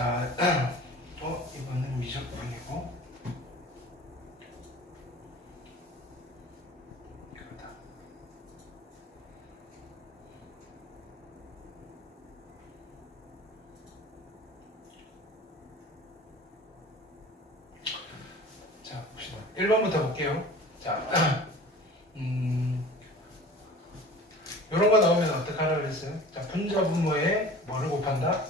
자, 이거는 미적분이고 이거다. 자, 봅시다. 1번부터 볼게요. 자, 이런 거 나오면 어떻게 하라고 그랬어요? 자, 분자 분모에 뭐를 곱한다?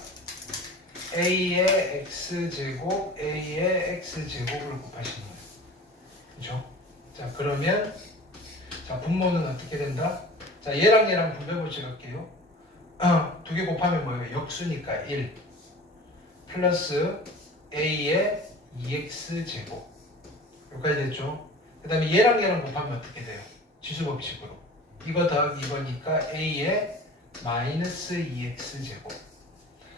a의 x제곱, a의 x제곱을 곱하시는 거예요. 그죠? 자, 그러면 자, 분모는 어떻게 된다? 자, 얘랑 얘랑 분배법칙 할게요. 두 개 곱하면 뭐예요? 역수니까 1 플러스 a의 2x제곱 여기까지 됐죠? 그 다음에 얘랑 얘랑 곱하면 어떻게 돼요? 지수법칙으로 이거 더하기 이거니까 a의 마이너스 2x제곱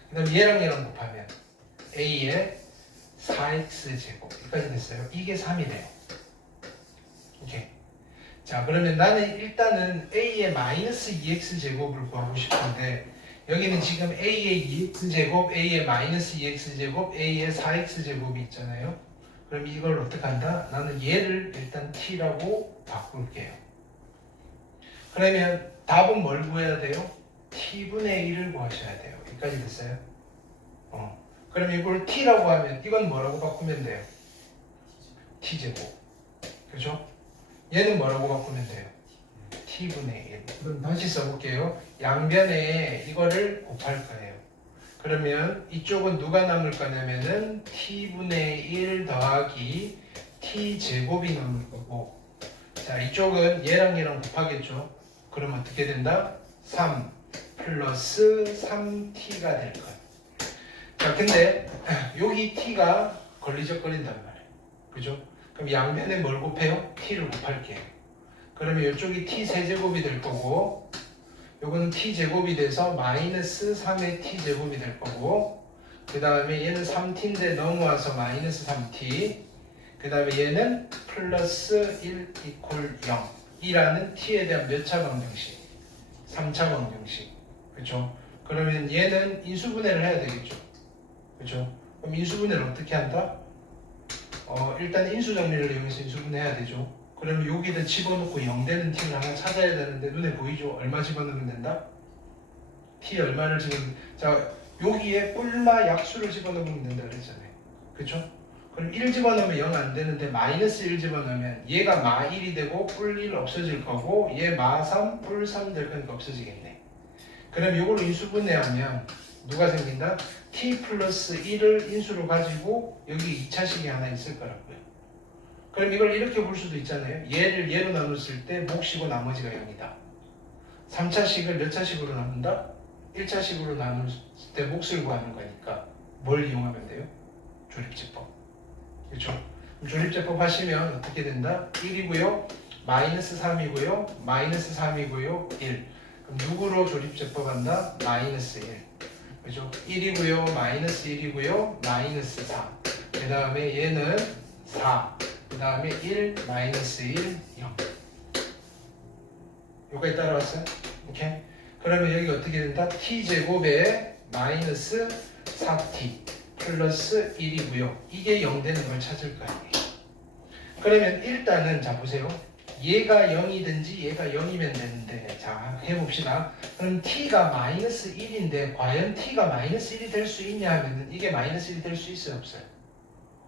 그 다음에 얘랑 얘랑 곱하면 a의 4x제곱 여기까지 됐어요. 이게 3이래요. 오케이. 자, 그러면 나는 일단은 a의 마이너스 2x제곱을 구하고 싶은데 여기는 지금 a의 2x제곱, a의 마이너스 2x제곱, a의 4x제곱이 있잖아요. 그럼 이걸 어떻게 한다? 나는 얘를 일단 t라고 바꿀게요. 그러면 답은 뭘 구해야 돼요? t분의 1을 구하셔야 돼요. 여기까지 됐어요? 그럼 이걸 t라고 하면 이건 뭐라고 바꾸면 돼요? t제곱. 그죠? 얘는 뭐라고 바꾸면 돼요? t분의 1. 그럼 다시 써볼게요. 양변에 이거를 곱할 거예요. 그러면 이쪽은 누가 남을 거냐면은 t분의 1 더하기 t제곱이 남을 거고 자, 이쪽은 얘랑 얘랑 곱하겠죠. 그럼 어떻게 된다? 3 플러스 3t가 될 거예요. 자, 근데 여기 t가 걸리적거린단 말이에요. 그죠? 그럼 양변에 뭘 곱해요? t를 곱할게요. 그러면 이쪽이 t 세제곱이 될 거고 요거는 t제곱이 돼서 마이너스 3의 t제곱이 될 거고 그 다음에 얘는 3t인데 넘어와서 마이너스 3t 그 다음에 얘는 플러스 1 이퀄 0 이라는 t에 대한 몇 차 방정식? 3차 방정식. 그렇죠? 그러면 얘는 인수분해를 해야 되겠죠. 그렇죠? 그럼 인수분해를 어떻게 한다? 일단 인수정리를 이용해서 인수분해해야 되죠. 그러면 여기다 집어넣고 0 되는 t를 하나 찾아야 되는데 눈에 보이죠? 얼마 집어넣으면 된다? t 얼마를 집어넣으면 자, 여기에 뿔나 약수를 집어넣으면 된다 그랬잖아요. 그렇죠? 그럼 1 집어넣으면 0 안 되는데 마이너스 1 집어넣으면 얘가 마 1이 되고 뿔 1 없어질 거고 얘 마 3, 뿔 3 될 거니까 없어지겠네. 그럼 이걸로 인수분해하면 누가 생긴다? t 플러스 1을 인수로 가지고 여기 2차식이 하나 있을 거라고요. 그럼 이걸 이렇게 볼 수도 있잖아요. 얘를 얘로 나눴을 때 몫이고 나머지가 0이다. 3차식을 몇 차식으로 나눈다? 1차식으로 나눌 때 몫을 구하는 거니까 뭘 이용하면 돼요? 조립제법. 그렇죠? 조립제법 하시면 어떻게 된다? 1이고요. 마이너스 3이고요. 마이너스 3이고요. 1. 그럼 누구로 조립제법 한다? 마이너스 1. 그죠? 1이고요. 마이너스 1이고요. 마이너스 4. 그 다음에 얘는 4. 그 다음에 1, 마이너스 1, 0. 여기까지 따라왔어요? 오케이? 그러면 여기 어떻게 된다? t제곱에 마이너스 4t 플러스 1이고요. 이게 0 되는 걸 찾을 거 아니에요. 그러면 일단은 자 보세요. 얘가 0이든지 얘가 0이면 되는데 자 해봅시다. 그럼 t가 마이너스 1인데 과연 t가 마이너스 1이 될 수 있냐 하면은 이게 마이너스 1이 될 수 있어요? 없어요?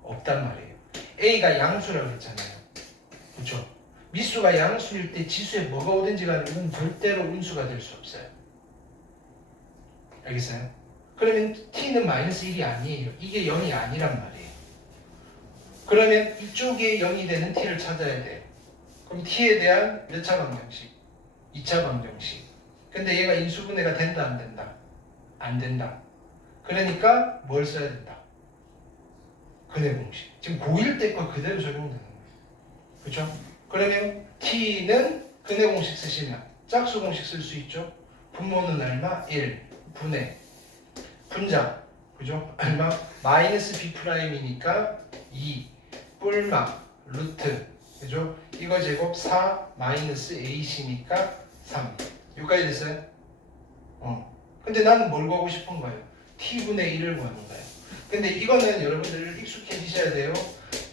없단 말이에요. a가 양수라고 했잖아요. 그렇죠? 미수가 양수일 때 지수에 뭐가 오든지 간에 이건 절대로 음수가 될 수 없어요. 알겠어요? 그러면 t는 마이너스 1이 아니에요. 이게 0이 아니란 말이에요. 그러면 이쪽에 0이 되는 t를 찾아야 돼요. 그럼 t에 대한 몇 차 방정식? 2차 방정식. 근데 얘가 인수분해가 된다 안 된다? 안 된다. 그러니까 뭘 써야 된다? 근해 공식. 지금 고1 때 거 그대로 적용되는 거예요. 그렇죠? 그러면 t는 근해 공식 쓰시면 짝수 공식 쓸 수 있죠? 분모는 얼마? 1 분해 분자 그죠? 얼마? 마이너스 b 프라임이니까 2 뿔막 루트 그죠? 이거 제곱 4 마이너스 ac니까 3 여기까지 됐어요? 근데 나는 뭘 구하고 싶은 거예요? t분의 1을 구하는 거예요. 근데 이거는 여러분들 익숙해지셔야 돼요.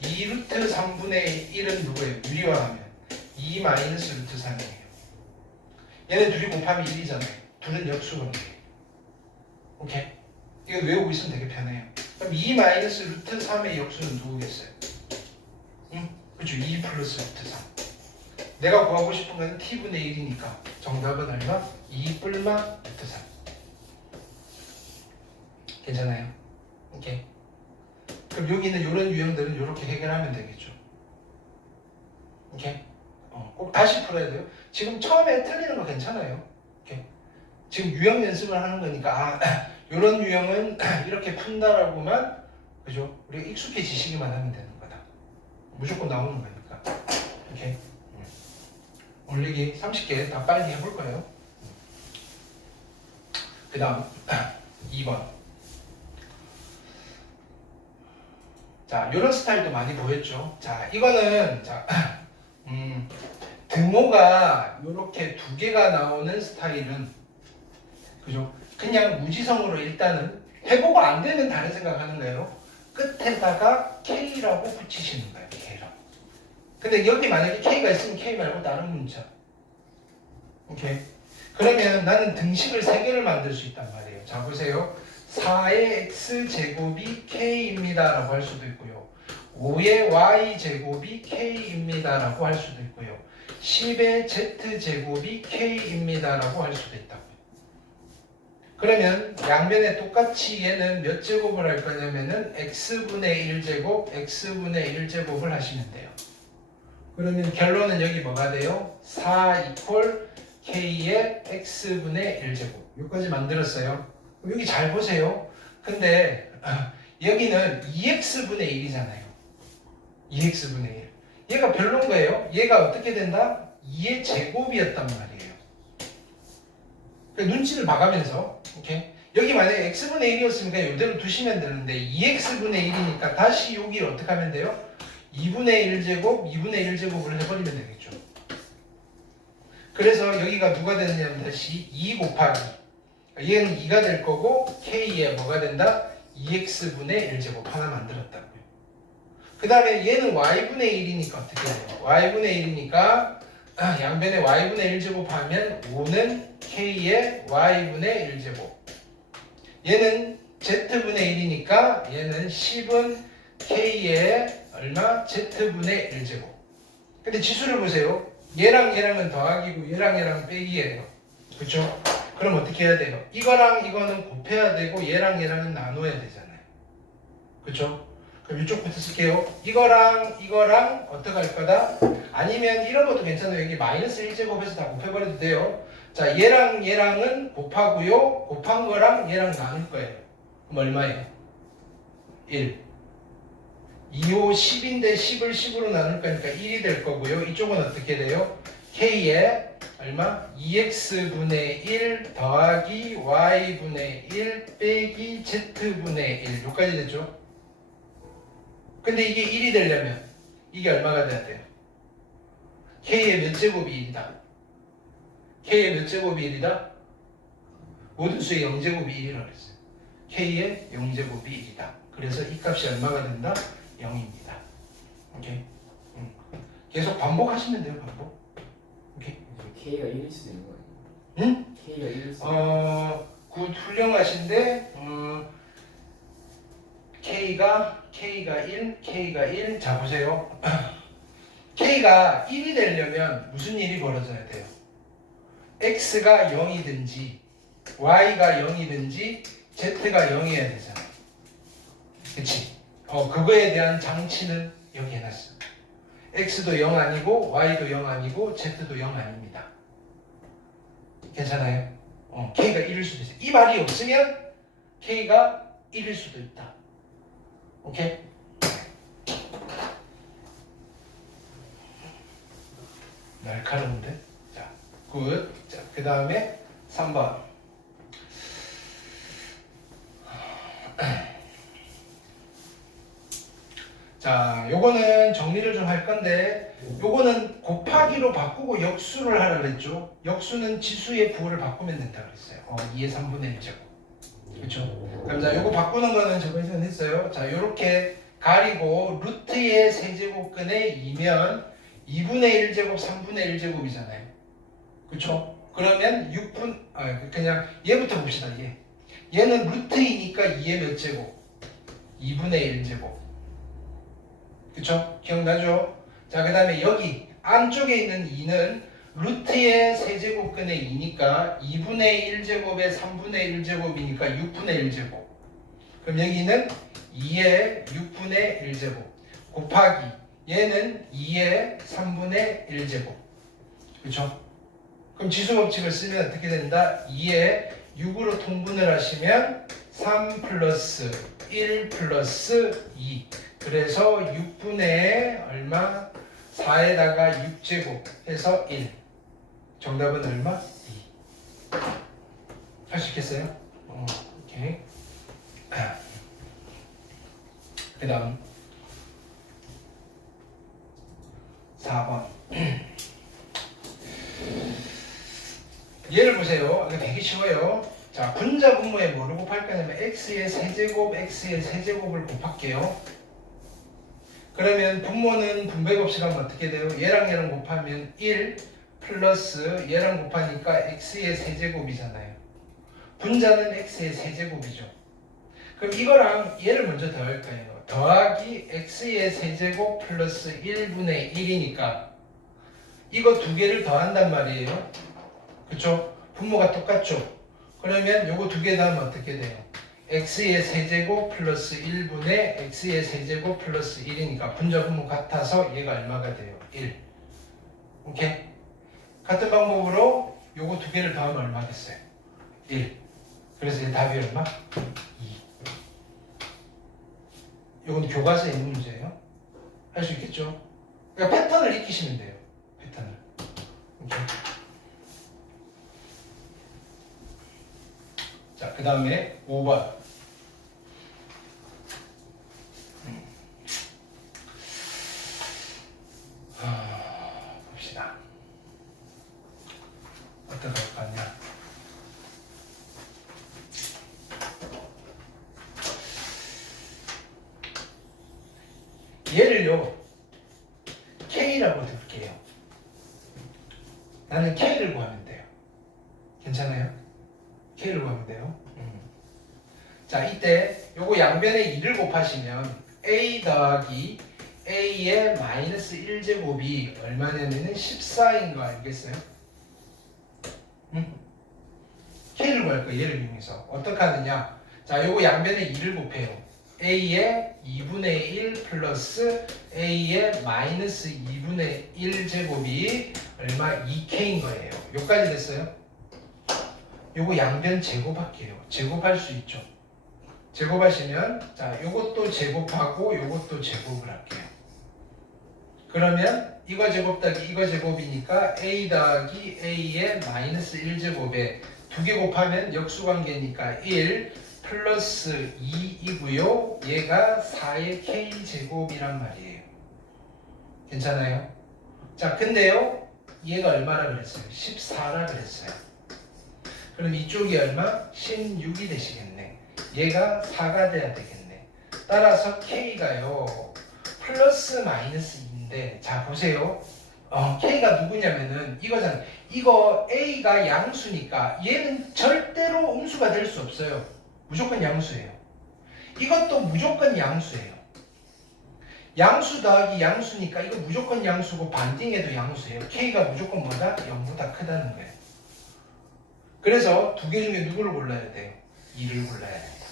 2 루트 3분의 1은 누구예요? 유리화하면 2 마이너스 루트 3이에요. 얘네 둘이 곱하면 1이잖아요. 둘은 역수분이에요. 오케이? 이거 외우고 있으면 되게 편해요. 그럼 2 마이너스 루트 3의 역수는 누구겠어요? 응? 그렇죠. 2 플러스 루트 3. 내가 구하고 싶은 건 t분의 1이니까 정답은 얼마? 2 뿔마 루트 3. 괜찮아요? 오케이. 그럼 여기 있는 이런 유형들은 이렇게 해결하면 되겠죠. 오케이. 꼭 다시 풀어야 돼요. 지금 처음에 틀리는 거 괜찮아요. 오케이. 지금 유형 연습을 하는 거니까 이런 유형은 이렇게 푼다라고만 그죠? 우리가 익숙해지시기만 하면 되는 거다. 무조건 나오는 거니까. 오케이. 올리기 30개 다 빨리 해볼 거예요. 그 다음 2번. 자, 이런 스타일도 많이 보였죠. 자, 이거는 자, 등호가 이렇게 두 개가 나오는 스타일은 그죠? 그냥 무지성으로 일단은 해보고 안 되면 다른 생각하는 거예요. 끝에다가 K라고 붙이시는 거예요. K라고. 근데 여기 만약에 K가 있으면 K 말고 다른 문자. 오케이. 그러면 나는 등식을 3개를 만들 수 있단 말이에요. 자, 보세요. 4의 x제곱이 k입니다 라고 할 수도 있고요. 5의 y제곱이 k입니다 라고 할 수도 있고요. 10의 z제곱이 k입니다 라고 할 수도 있다고요. 그러면 양변에 똑같이 얘는 몇 제곱을 할 거냐면은 x분의 1제곱, x분의 1제곱을 하시면 돼요. 그러면 결론은 여기 뭐가 돼요? 4 이퀄 k의 x분의 1제곱. 여기까지 만들었어요. 여기 잘 보세요. 근데 여기는 2x분의 1이잖아요. 2x분의 1. 얘가 별로인 거예요. 얘가 어떻게 된다? 2의 제곱이었단 말이에요. 그러니까 눈치를 봐가면서 오케이? 여기 만약에 x분의 1이었으면 그냥 이대로 두시면 되는데 2x분의 1이니까 다시 여기를 어떻게 하면 돼요? 2분의 1제곱, 2분의 1제곱을 해버리면 되겠죠. 그래서 여기가 누가 되느냐면 다시 2 곱하기 얘는 2가 될 거고 k에 뭐가 된다? 2x분의 1제곱 하나 만들었다고요. 그 다음에 얘는 y분의 1이니까 어떻게 해요? y분의 1이니까 양변에 y분의 1제곱 하면 5는 k의 y분의 1제곱. 얘는 z분의 1이니까 얘는 10은 k의 얼마? z분의 1제곱. 근데 지수를 보세요. 얘랑 얘랑은 더하기고 얘랑 얘랑 빼기예요. 그렇죠? 그럼 어떻게 해야 돼요? 이거랑 이거는 곱해야 되고 얘랑 얘랑은 나눠야 되잖아요. 그렇죠? 그럼 이쪽부터 쓸게요. 이거랑 이거랑 어떻게 할 거다? 아니면 이런 것도 괜찮아요. 여기 마이너스 1제곱해서 다 곱해버려도 돼요. 자, 얘랑 얘랑은 곱하고요. 곱한 거랑 얘랑 나눌 거예요. 그럼 얼마예요? 1. 2호 10인데 10을 10으로 나눌 거니까 1이 될 거고요. 이쪽은 어떻게 돼요? K에 얼마? 2x분의 1 더하기 y분의 1 빼기 z분의 1 여기까지 됐죠? 근데 이게 1이 되려면 이게 얼마가 돼야 돼요? K의 몇 제곱이 1이다? K의 몇 제곱이 1이다? 모든 수의 0제곱이 1이라고 했어요. K의 0제곱이 1이다. 그래서 이 값이 얼마가 된다? 0입니다. 오케이? 계속 반복하시면 돼요. 반복. 오케이? K가 1일 수도 있는 거 아니에요? 응? K가 1일 수도 있는 굿 훌륭하신데 K가 1. 자 보세요. K가 1이 되려면 무슨 일이 벌어져야 돼요? X가 0이든지 Y가 0이든지 Z가 0이어야 되잖아. 그치? 그거에 대한 장치는 여기 해놨어. X도 0 아니고 Y도 0 아니고 Z도 0 아닙니다. 괜찮아요? K가 1일 수도 있어요. 이 말이 없으면 K가 1일 수도 있다. 오케이? 날카로운데? 자, 굿. 자, 그 다음에 3번. 자, 요거는 정리를 좀 할 건데, 요거는 곱하기로 바꾸고 역수를 하라 그랬죠. 역수는 지수의 부호를 바꾸면 된다 그랬어요. 2의 3분의 1제곱. 그렇죠? 그럼 자, 요거 바꾸는 거는 저번 시간에 했어요. 자, 요렇게 가리고 루트의 세제곱근의 2면 2분의 1제곱, 3분의 1제곱이잖아요. 그렇죠? 그러면 그냥 얘부터 봅시다. 얘는 루트이니까 2의 몇 제곱? 2분의 1제곱. 그쵸? 기억나죠? 자, 그 다음에 여기 안쪽에 있는 2는 루트의 세제곱근의 2니까 2분의 1제곱에 3분의 1제곱이니까 6분의 1제곱. 그럼 여기는 2의 6분의 1제곱 곱하기 얘는 2의 3분의 1제곱. 그쵸? 그럼 지수법칙을 쓰면 어떻게 된다? 2의 6으로 통분을 하시면 3 플러스 1 플러스 2. 그래서 6분의 얼마? 4에다가 6제곱 해서 1. 정답은 얼마? 2. 할 수 있겠어요? 오케이. 그 다음 4번. 얘를 보세요. 이거 되게 쉬워요. 자, 분자 분모에 뭐를 곱할 거냐면 x의 세제곱, x의 세제곱을 곱할게요. 그러면 분모는 분배 곱식하면 어떻게 돼요? 얘랑 얘랑 곱하면 1 플러스 얘랑 곱하니까 x의 세제곱이잖아요. 분자는 x의 세제곱이죠. 그럼 이거랑 얘를 먼저 더할 거예요. 더하기 x의 세제곱 플러스 1분의 1이니까 이거 두 개를 더한단 말이에요. 그쵸? 분모가 똑같죠? 그러면 요거 두 개 더하면 어떻게 돼요? x의 세제곱 플러스 1분의 x의 세제곱 플러스 1이니까 분자 분모 같아서 얘가 얼마가 돼요? 1. 오케이? 같은 방법으로 요거 두 개를 더하면 얼마 됐어요? 1. 그래서 얘 답이 얼마? 2. 요건 교과서에 있는 문제예요. 할 수 있겠죠? 그러니까 패턴을 익히시면 돼요. 패턴을. 오케이? 자, 그 다음에 5번. 봅시다. 어떻게 할 것 같냐? 얘를요, K라고 들게요. 나는 K를 구하면 돼요. 괜찮아요? K를 구하면 돼요. 자, 이때 요거 양변에 2를 곱하시면 A 더하기 A의 마이너스 1제곱이 얼마냐면은 14인 거 알겠어요? K를 구할 거예요. 얘를 이용해서. 어떻게 하느냐? 자, 요거 양변에 2를 곱해요. A의 2분의 1 플러스 A의 마이너스 2분의 1제곱이 얼마? 2K인 거예요. 요까지 됐어요? 요거 양변 제곱할게요. 제곱할 수 있죠. 제곱하시면 자, 요것도 제곱하고 요것도 제곱을 할게요. 그러면 이거 제곱 더하기 이거 제곱이니까 A 더하기 A의 마이너스 1제곱에 두 개 곱하면 역수관계니까 1 플러스 2이고요. 얘가 4의 K제곱이란 말이에요. 괜찮아요? 자, 근데요. 얘가 얼마라 그랬어요? 14라 그랬어요. 그럼 이쪽이 얼마? 16이 되시겠네. 얘가 4가 돼야 되겠네. 따라서 K가요. 플러스 마이너스 2인데 자, 보세요. K가 누구냐면은 이거잖아요. 이거 A가 양수니까 얘는 절대로 음수가 될 수 없어요. 무조건 양수예요. 이것도 무조건 양수예요. 양수 더하기 양수니까 이거 무조건 양수고 반띵해도 양수예요. K가 무조건 뭐다? 0보다 크다는 거예요. 그래서 두 개 중에 누구를 골라야 돼요? 2를 골라야 됩니다.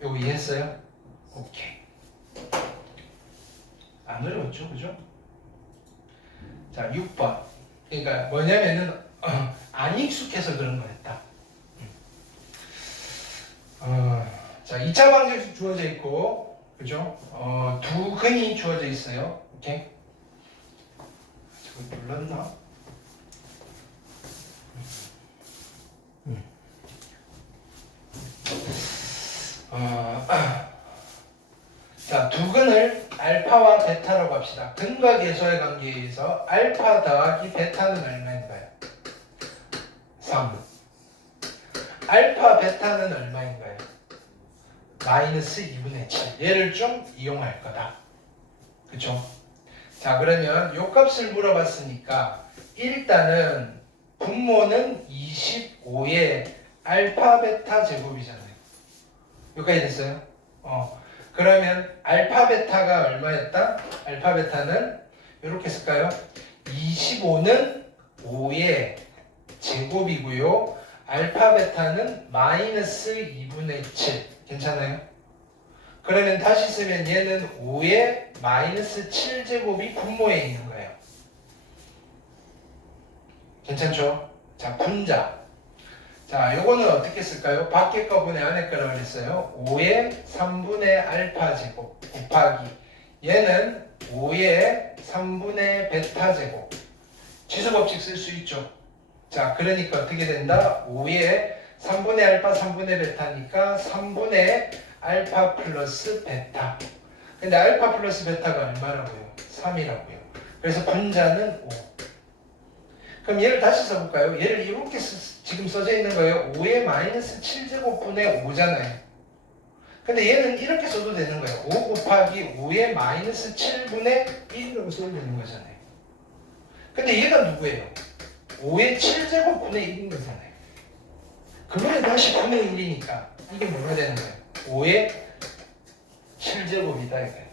이거 이해했어요? 오케이. 안 어려웠죠? 그죠? 자, 6번. 그러니까 뭐냐면은 안 익숙해서 그런 거였다. 자, 2차 방정식 주어져 있고, 그죠? 두 근이 주어져 있어요. 오케이? 저거 눌렀나? 자, 두 근을 알파와 베타라고 합시다. 근과 계수의 관계에 의해서 알파 더하기 베타는 얼마인가요? 3. 알파 베타는 얼마인가요? 마이너스 2분의 7. 얘를 좀 이용할 거다. 그쵸? 자, 그러면 요 값을 물어봤으니까 일단은 분모는 25의 알파 베타 제곱이잖아요. 여기까지 됐어요? 그러면 알파 베타가 얼마였다? 알파 베타는 이렇게 쓸까요? 25는 5의 제곱이고요. 알파 베타는 마이너스 2분의 7. 괜찮아요? 그러면 다시 쓰면 얘는 5의 마이너스 7제곱이 분모에 있는 거예요. 괜찮죠? 자, 분자. 자, 요거는 어떻게 쓸까요? 밖에 거 분의 안에 거라고 그랬어요. 5의 3분의 알파 제곱 곱하기 얘는 5의 3분의 베타 제곱. 지수법칙 쓸 수 있죠. 자, 그러니까 어떻게 된다? 5의 3분의 알파 3분의 베타니까 3분의 알파 플러스 베타. 근데 알파 플러스 베타가 얼마라고요? 3이라고요. 그래서 분자는 5. 그럼 얘를 다시 써볼까요? 얘를 이렇게 지금 써져 있는 거예요. 5의 마이너스 7제곱분의 5잖아요. 근데 얘는 이렇게 써도 되는 거예요. 5 곱하기 5의 마이너스 7분의 1이라고 써도 되는 거잖아요. 근데 얘가 누구예요? 5의 7제곱분의 1인 거잖아요. 그거는 다시 분의 1이니까 이게 뭐가 되는 거예요? 5의 7제곱이다 이거예요.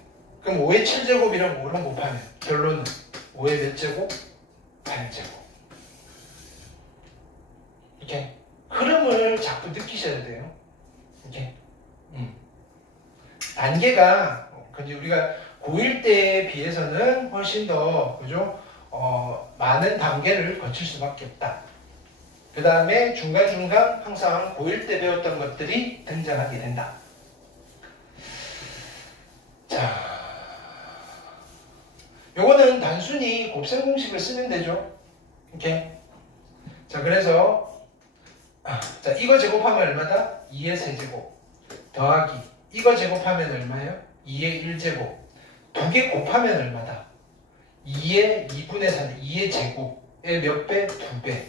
그럼 5의 7제곱이랑 5랑 곱하면 결론은 5의 몇 제곱? 8제곱. 이렇게 흐름을 자꾸 느끼셔야 돼요. 이렇게 단계가 근데 우리가 고1 때에 비해서는 훨씬 더 그죠? 많은 단계를 거칠 수밖에 없다. 그 다음에 중간중간 항상 고1 때 배웠던 것들이 등장하게 된다. 자, 요거는 단순히 곱셈 공식을 쓰면 되죠. 이렇게. 자, 그래서 자, 이거 제곱하면 얼마다? 2의 세제곱 더하기 이거 제곱하면 얼마예요? 2의 1제곱 두 개 곱하면 얼마다? 2의 2분의 4 2의 제곱의 몇 배? 2배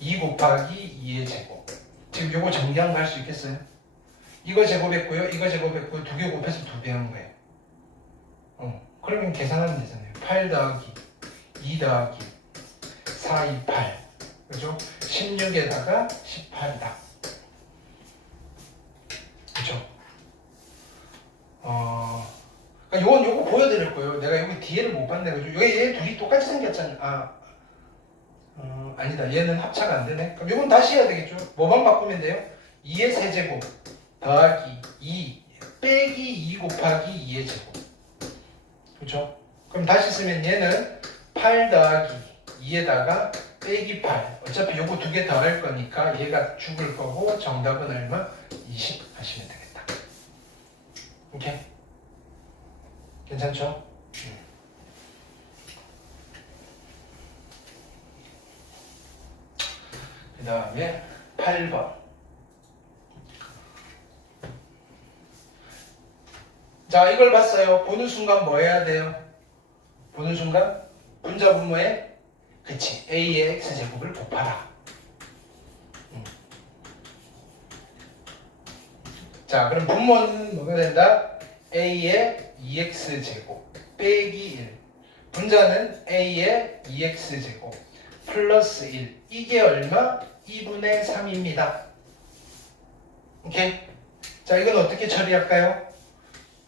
2 곱하기 2의 제곱. 지금 요거 정리한 거 할 수 있겠어요? 이거 제곱했고요 이거 제곱했고요 두 개 곱해서 2배 한 거예요. 그러면 계산하면 되잖아요. 8 더하기 2 더하기 4, 2, 8 그죠? 16에다가 18다. 그죠? 그러니까 요거 보여드릴 거예요. 내가 여기 뒤에를 못 봤네. 그죠? 여기 얘 둘이 똑같이 생겼잖아. 아니다. 얘는 합차가 안 되네. 그럼 요건 다시 해야 되겠죠? 뭐만 바꾸면 돼요? 2의 세제곱 더하기 2 빼기 2 곱하기 2의 제곱. 그죠? 그럼 다시 쓰면 얘는 8 더하기 2에다가 빼기 8. 어차피 요거 두 개 더할 거니까 얘가 죽을 거고 정답은 얼마? 20 하시면 되겠다. 오케이? 괜찮죠? 그 다음에 8번. 자, 이걸 봤어요. 보는 순간 뭐 해야 돼요? 보는 순간 분자 분모에 그치 a의 x제곱을 곱하라. 자, 그럼 분모는 뭐가 된다? a의 2x제곱 빼기 1 분자는 a의 2x제곱 플러스 1 이게 얼마? 2분의 3입니다. 오케이? 자, 이건 어떻게 처리할까요?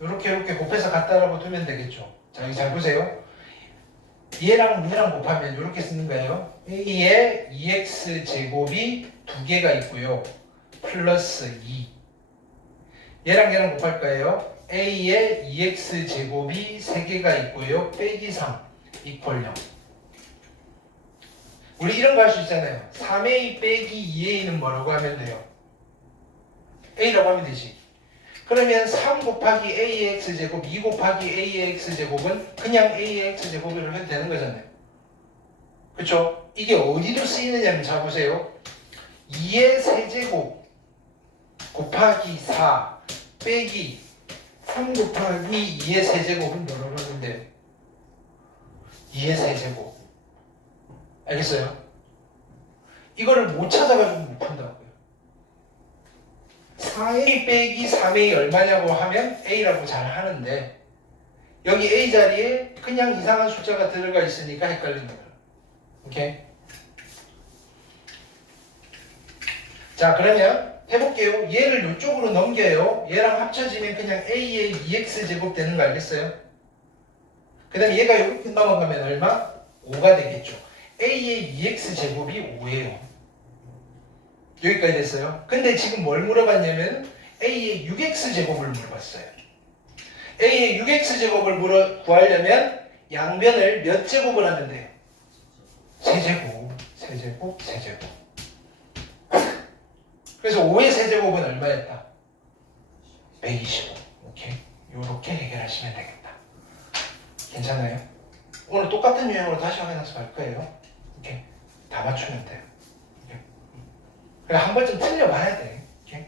이렇게 곱해서 갖다라고 두면 되겠죠. 자, 여기 잘 보세요. 얘랑 곱하면 이렇게 쓰는 거예요. a의 2x제곱이 두 개가 있고요. 플러스 2 얘랑 곱할 거예요. a의 2x제곱이 세 개가 있고요. 빼기 3 이퀄 0 우리 이런 거 할 수 있잖아요. 3a 빼기 2a는 뭐라고 하면 돼요? a라고 하면 되지. 그러면 3 곱하기 a의 x제곱 2 곱하기 a의 x제곱은 그냥 a의 x제곱으로 해도 되는 거잖아요. 그쵸? 이게 어디로 쓰이느냐면 자 보세요. 2의 세제곱 곱하기 4 빼기 3 곱하기 2의 세제곱은 뭐라고 하는데요? 2의 세제곱. 알겠어요? 이거를 못 찾아가지고 못 푼다고요. 4a 빼기 3a 얼마냐고 하면 a라고 잘 하는데 여기 a 자리에 그냥 이상한 숫자가 들어가 있으니까 헷갈리는 거야. 오케이? 자, 그러면 해볼게요. 얘를 이쪽으로 넘겨요. 얘랑 합쳐지면 그냥 a의 2x제곱 되는 거 알겠어요? 그 다음에 얘가 이렇게 넘어가면 얼마? 5가 되겠죠. a의 2x제곱이 5예요. 여기까지 됐어요. 근데 지금 뭘 물어봤냐면 a의 6x제곱을 물어봤어요. a의 6x제곱을 구하려면 양변을 몇 제곱을 하면 돼요? 세제곱, 세제곱, 세제곱. 그래서 5의 세제곱은 얼마였다? 125. 오케이. 요렇게 해결하시면 되겠다. 괜찮아요? 오늘 똑같은 유형으로 다시 확인해서 갈 거예요. 오케이. 다 맞추면 돼요. 오케이. 그래, 한 번쯤 틀려봐야 돼. 오케이.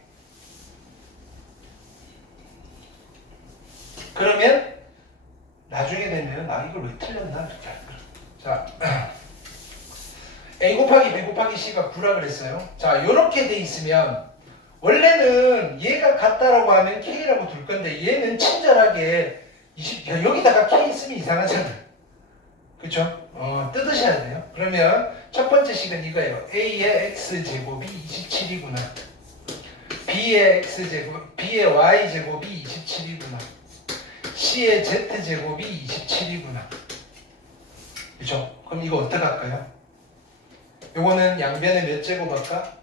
그러면 나중에 되면 나 이걸 왜 틀렸나 이렇게 할 거야. 자, a 곱하기 b 곱하기 c가 9라 그랬어요. 자, 이렇게 돼 있으면 원래는 얘가 같다라고 하면 k라고 둘 건데 얘는 친절하게 20, 여기다가 k 있으면 이상하잖아요. 그쵸? 뜯으셔야 돼요. 그러면 첫 번째 식은 이거예요. a의 x제곱이 27이구나. b의 x제곱, b의 y제곱이 27이구나. c의 z제곱이 27이구나. 그쵸? 그럼 이거 어떻게 할까요? 요거는 양변에 몇 제곱 할까?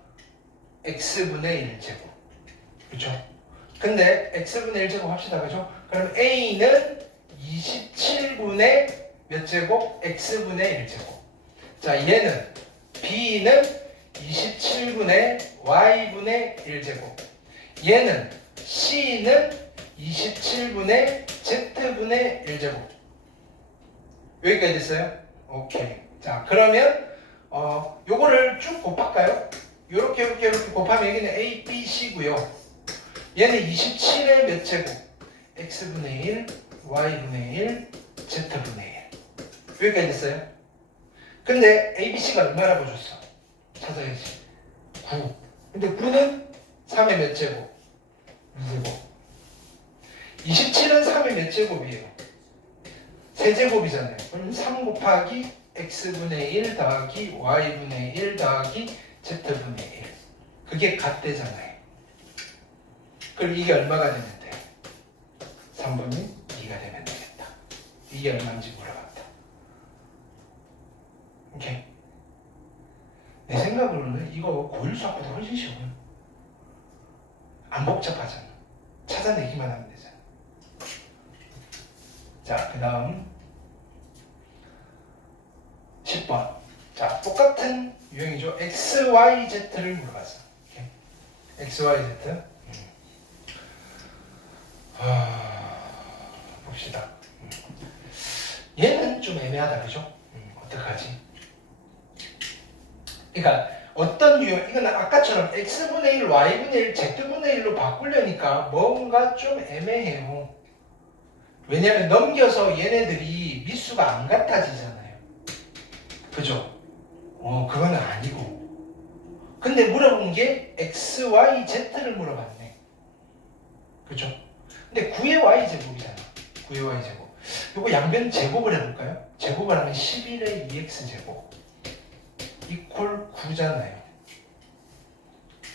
x분의 1제곱. 그쵸? 근데 x분의 1제곱 합시다. 그죠? 그럼 a는 27분의 몇 제곱? x분의 1제곱. 자, 얘는 b는 27분의 y분의 1제곱. 얘는 c는 27분의 z분의 1제곱. 여기까지 됐어요? 오케이. 자, 그러면 요거를 쭉 곱할까요? 요렇게 곱하면 여기는 a, b, c고요. 얘는 27의 몇 제곱? x분의 1, y분의 1, z분의 1. 여기까지 됐어요? 근데 a, b, c가 얼마라고 줬어? 찾아야지. 9. 근데 9는 3의 몇 제곱? 2제곱. 27은 3의 몇 제곱이에요? 세제곱이잖아요. 그럼 3 곱하기 x분의 1 더하기 y분의 1 더하기 z분의 1. 그게 같대잖아요. 그럼 이게 얼마가 되면 돼요? 3번이 2가 되면 되겠다. 이게 얼마인지 물어봤다. 오케이. 내 생각으로는 이거 고1 수학보다 훨씬 쉬워요. 안 복잡하잖아. 찾아내기만 하면 되잖아. 자, 그 다음 10번. 자, 똑같은 유형이죠. x, y, z를 물어봤어. 오케이. x, y, z. 봅시다. 얘는 좀 애매하다, 그죠? 어떡하지? 그러니까 어떤 유형, 이건 아까처럼 x분의 1, y분의 1, z분의 1로 바꾸려니까 뭔가 좀 애매해요. 왜냐면 넘겨서 얘네들이 미수가 안 같아지잖아요. 그죠? 그거는 아니고. 근데 물어본 게 x, y, z를 물어봤네. 그죠? 근데 9의 y제곱이잖아. 9의 y제곱. 요거 양변 제곱을 해볼까요? 제곱을 하면 11의 2x제곱 이퀄 9잖아요.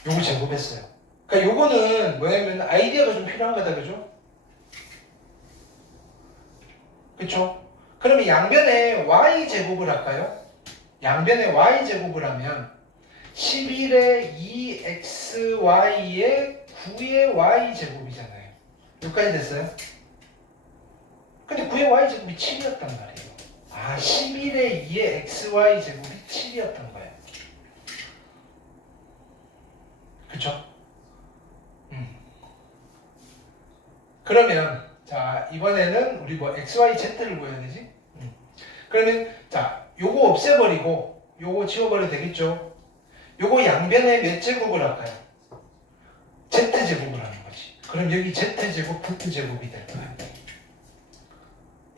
요거 제곱했어요. 그러니까 요거는 뭐냐면 아이디어가 좀 필요한 거다. 그죠? 그쵸? 그러면 양변에 y제곱을 할까요? 양변에 y제곱을 하면 11의 2xy의 9의 y제곱이잖아요. 여기까지 됐어요? 근데 9의 y제곱이 7이었단 말이에요. 11의 2의 xy제곱이 7이었던 거예요. 그쵸? 그러면 자, 이번에는 우리 뭐 xy, z를 구해야 되지? 그러면 자, 요거 없애버리고 요거 지워버려도 되겠죠? 요거 양변에 몇 제곱을 할까요? z제곱을 하는 거지. 그럼 여기 z제곱, v제곱이 될 거야.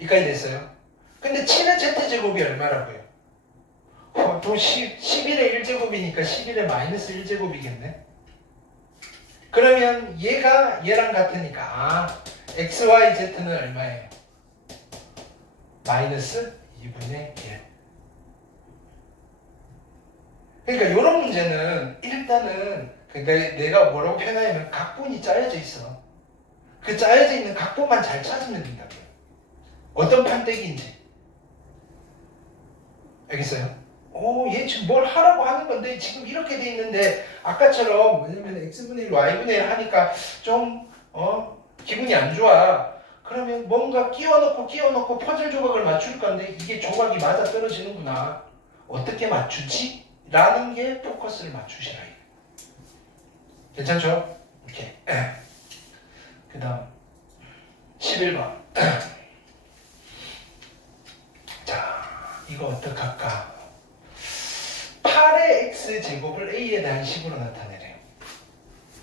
여기까지 됐어요? 근데 7의 z제곱이 얼마라고요? 또 11의 1제곱이니까 11의 마이너스 1제곱이겠네? 그러면 얘가 얘랑 같으니까 아 x, y, z는 얼마예요? 마이너스 2분의 1. 그러니까 이런 문제는 일단은 그러니까 내가 뭐라고 표현하냐면 각본이 짜여져 있어. 그 짜여져 있는 각본만 잘 찾으면 된다고요. 어떤 판때기인지. 알겠어요? 얘 지금 뭘 하라고 하는 건데 지금 이렇게 돼 있는데 아까처럼 왜냐면 x분의 1, y분의 1 하니까 좀 기분이 안 좋아. 그러면 뭔가 끼워넣고 퍼즐 조각을 맞출 건데 이게 조각이 맞아 떨어지는구나. 어떻게 맞추지? 라는 게 포커스를 맞추시라. 괜찮죠? 오케이. 그 다음 11번. 자, 이거 어떡할까? 8의 x제곱을 a에 대한 식으로 나타내래요.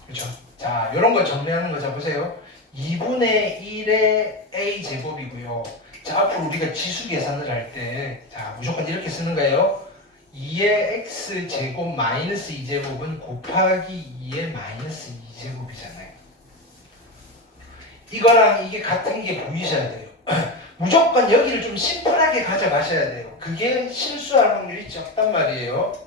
그렇죠? 자, 이런 거 정리하는 거 자 보세요. 2분의 1의 a제곱이고요. 자, 앞으로 우리가 지수 계산을 할 때 자, 무조건 이렇게 쓰는 거예요. 2의 x제곱 마이너스 2제곱은 곱하기 2의 마이너스 2제곱이잖아요. 이거랑 이게 같은 게 보이셔야 돼요. 무조건 여기를 좀 심플하게 가져가셔야 돼요. 그게 실수할 확률이 적단 말이에요.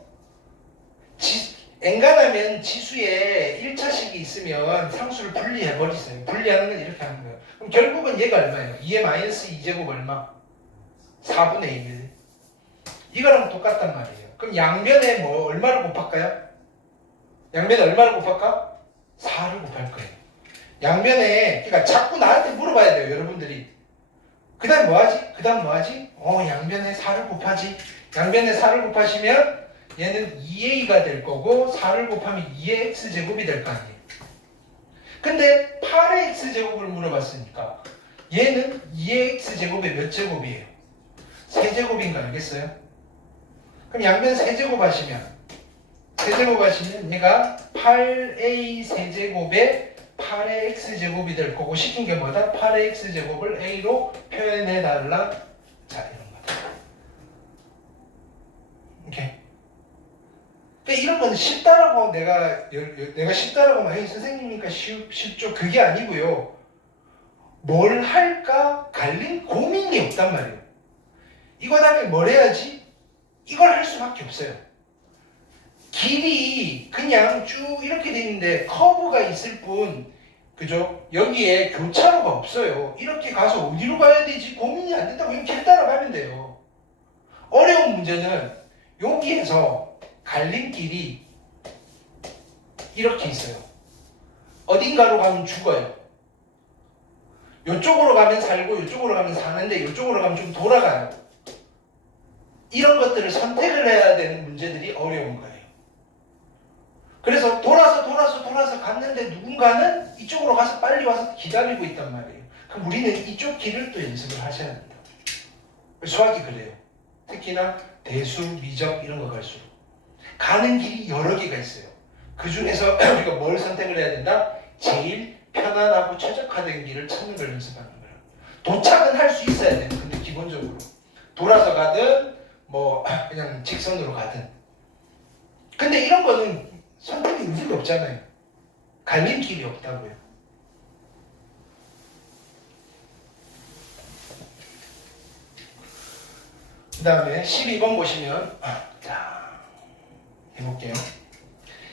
엔간하면 지수에 1차식이 있으면 상수를 분리해버리세요. 분리하는 건 이렇게 하는 거예요. 그럼 결국은 얘가 얼마예요? 2의 마이너스 2제곱 얼마? 4분의 1. 이거랑 똑같단 말이에요. 그럼 양변에 뭐 얼마를 곱할까요? 양변에 얼마를 곱할까? 4를 곱할 거예요. 양변에 그러니까 자꾸 나한테 물어봐야 돼요. 여러분들이. 그 다음 뭐하지? 그 다음 뭐하지? 양변에 4를 곱하지. 양변에 4를 곱하시면 얘는 2a가 될 거고 4를 곱하면 2의 x제곱이 될 거 아니에요. 근데 8의 x제곱을 물어봤으니까 얘는 2의 x제곱의 몇 제곱이에요? 세제곱인가 알겠어요? 그럼 양변 세제곱 하시면 얘가 8a 세제곱에 8의 x제곱이 될 거고 시킨 게 뭐다? 8의 x제곱을 a로 표현해달라. 자, 이런 거다. 오케이. 그러니까 이런 건 쉽다라고 내가 쉽다라고 해 선생님이니까 쉽죠. 그게 아니고요. 뭘 할까 갈린 고민이 없단 말이에요. 이거 다음에 뭘 해야지? 이걸 할 수밖에 없어요. 길이 그냥 쭉 이렇게 돼 있는데 커브가 있을 뿐, 그죠? 여기에 교차로가 없어요. 이렇게 가서 어디로 가야 되지? 고민이 안 된다고 그냥 길 따라가면 돼요. 어려운 문제는 여기에서 갈림길이 이렇게 있어요. 어딘가로 가면 죽어요. 이쪽으로 가면 살고 이쪽으로 가면 사는데 이쪽으로 가면 좀 돌아가요. 이런 것들을 선택을 해야 되는 문제들이 어려운 거예요. 그래서 돌아서 갔는데 누군가는 이쪽으로 가서 빨리 와서 기다리고 있단 말이에요. 그럼 우리는 이쪽 길을 또 연습을 하셔야 된다. 수학이 그래요. 특히나 대수, 미적 이런 거 갈수록 가는 길이 여러 개가 있어요. 그 중에서 우리가 뭘 선택을 해야 된다? 제일 편안하고 최적화된 길을 찾는 걸 연습하는 거예요. 도착은 할 수 있어야 돼요. 근데 기본적으로 돌아서 가든 뭐 그냥 직선으로 가든. 근데 이런 거는 선택의 의지가 없잖아요. 갈림길이 없다고요. 그 다음에 12번 보시면 자 해볼게요.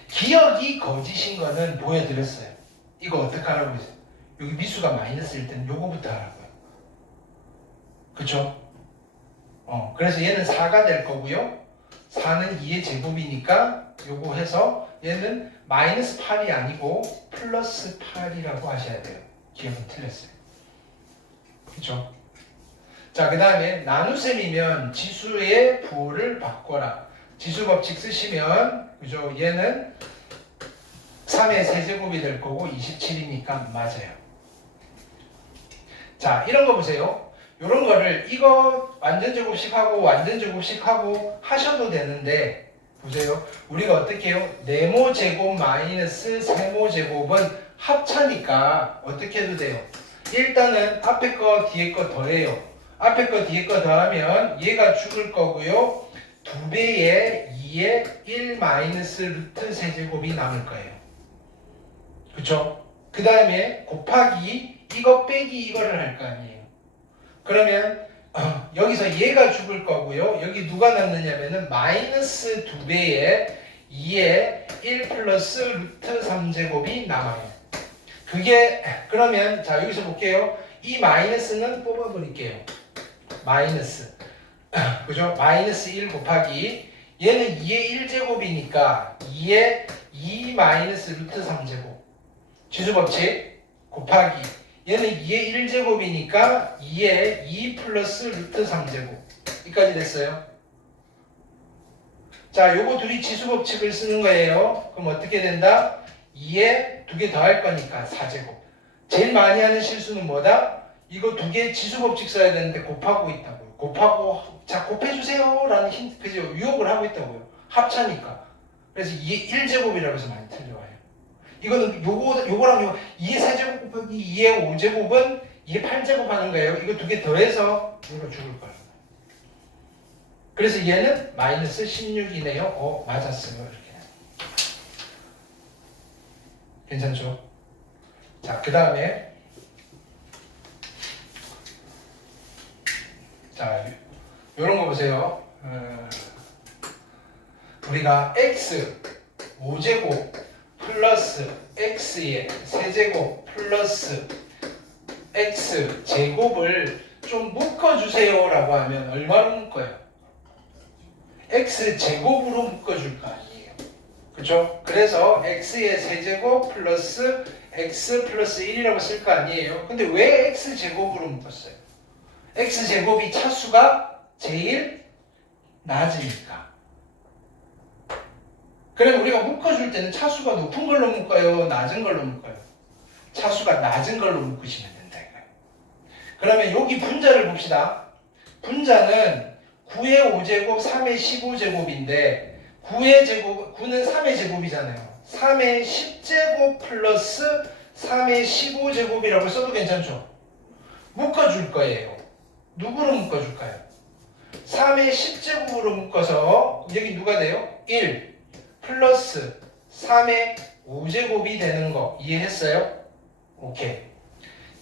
기억이 거짓인 거는 보여드렸어요. 이거 어떻게 하라고 했어요? 여기 미수가 마이너스일 때는 요거부터 하라고요. 그쵸? 그래서 얘는 4가 될 거고요. 4는 2의 제곱이니까 요거 해서 얘는 마이너스 8이 아니고 플러스 8이라고 하셔야 돼요. 기억은 틀렸어요. 그쵸? 자, 그 다음에 나눗셈이면 지수의 부호를 바꿔라. 지수 법칙 쓰시면 그죠? 얘는 3의 세제곱이 될 거고 27이니까 맞아요. 자, 이런 거 보세요. 이런 거를 이거 완전 제곱식하고 완전 제곱식하고 하셔도 되는데 보세요. 우리가 어떻게 해요? 네모 제곱 마이너스 세모 제곱은 합차니까 어떻게 해도 돼요? 일단은 앞에 거 뒤에 거 더해요. 앞에 거 뒤에 거 더하면 얘가 죽을 거고요. 2배의 2의 1 마이너스 루트 세제곱이 남을 거예요. 그쵸? 그 다음에 곱하기 이거 빼기 이거를 할 거 아니에요. 그러면 여기서 얘가 죽을 거고요. 여기 누가 남느냐면은 마이너스 2배에 2에 1 플러스 루트 3제곱이 남아요. 그게 그러면 자 여기서 볼게요. 이 마이너스는 뽑아버릴게요. 마이너스 그죠? 마이너스 1 곱하기 얘는 2의 1제곱이니까 2의 2 마이너스 루트 3제곱 지수법칙 곱하기 얘는 2의 1제곱이니까 2의 2 플러스 루트 3제곱 여기까지 됐어요. 자 요거 둘이 지수법칙을 쓰는 거예요. 그럼 어떻게 된다? 2에 두 개 더 할 거니까 4제곱. 제일 많이 하는 실수는 뭐다? 이거 두 개 지수법칙 써야 되는데 곱하고 있다고요. 곱하고 자 곱해주세요 라는 힌트 그죠? 유혹을 하고 있다고요. 합차니까. 그래서 2의 1제곱이라고 해서 많이 틀려와요. 이거는 요거랑 2의 4제곱 곱하기 2의 5제곱은 2의 8제곱 하는 거예요. 이거 두 개 더해서 이거 죽을 거예요. 그래서 얘는 마이너스 16이네요. 맞았어요. 이렇게. 괜찮죠? 자, 그 다음에 자, 요런 거 보세요. 우리가 x 5제곱 플러스 x의 세제곱 플러스 x 제곱을 좀 묶어주세요 라고 하면 얼마로 묶어요? x 제곱으로 묶어줄 거 아니에요. 그쵸? 그래서 x의 세제곱 플러스 x 플러스 1이라고 쓸 거 아니에요. 근데 왜 x 제곱으로 묶었어요? x 제곱이 차수가 제일 낮으니까. 그럼 우리가 묶어줄 때는 차수가 높은 걸로 묶어요? 낮은 걸로 묶어요? 차수가 낮은 걸로 묶으시면 된다 이거예요. 그러면 여기 분자를 봅시다. 분자는 9의 5제곱, 3의 15제곱인데 9는 3의 제곱이잖아요. 3의 10제곱 플러스 3의 15제곱이라고 써도 괜찮죠? 묶어줄 거예요. 누구로 묶어줄까요? 3의 10제곱으로 묶어서 여기 누가 돼요? 1 플러스 3의 5제곱이 되는 거 이해했어요? 오케이.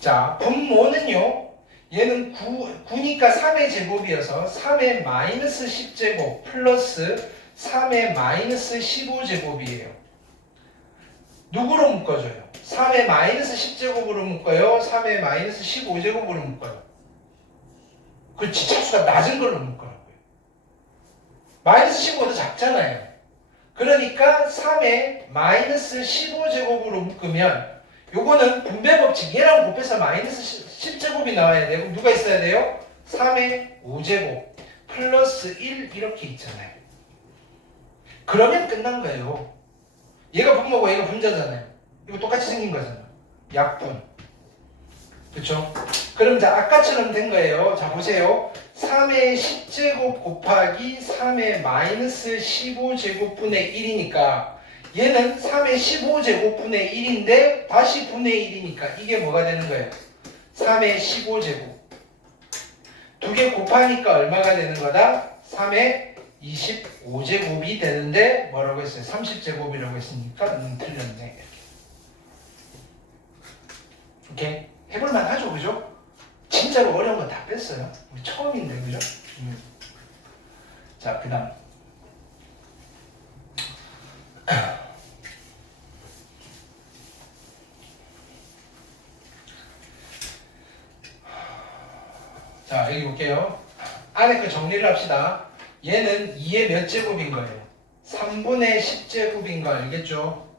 자, 분모는요. 얘는 9니까 3의 제곱이어서 3의 마이너스 10제곱 플러스 3의 마이너스 15제곱이에요. 누구로 묶어줘요? 3의 마이너스 10제곱으로 묶어요? 3의 마이너스 15제곱으로 묶어요? 그렇지, 차수가 낮은 걸로 묶으라고요. 마이너스 15도 작잖아요. 그러니까 3의 마이너스 15제곱으로 묶으면 요거는 분배 법칙 얘랑 곱해서 마이너스 10제곱이 나와야 되고 누가 있어야 돼요? 3의 5제곱 플러스 1 이렇게 있잖아요. 그러면 끝난 거예요. 얘가 분모고 얘가 분자잖아요. 이거 똑같이 생긴 거잖아. 약분. 그쵸? 그럼 자 아까처럼 된 거예요. 자 보세요. 3의 10제곱 곱하기 3의 마이너스 15제곱분의 1이니까 얘는 3의 15제곱분의 1인데 다시 분의 1이니까 이게 뭐가 되는 거예요? 3의 15제곱 두 개 곱하니까 얼마가 되는 거다? 3의 25제곱이 되는데 뭐라고 했어요? 30제곱이라고 했으니까 틀렸네. 오케이? 해볼만 하죠, 그죠? 진짜로 어려운 건 다 뺐어요. 우리 처음인데, 그죠? 자, 그 다음. 자, 여기 볼게요. 안에 그 정리를 합시다. 얘는 2의 몇 제곱인 거예요? 3분의 10제곱인 거 알겠죠?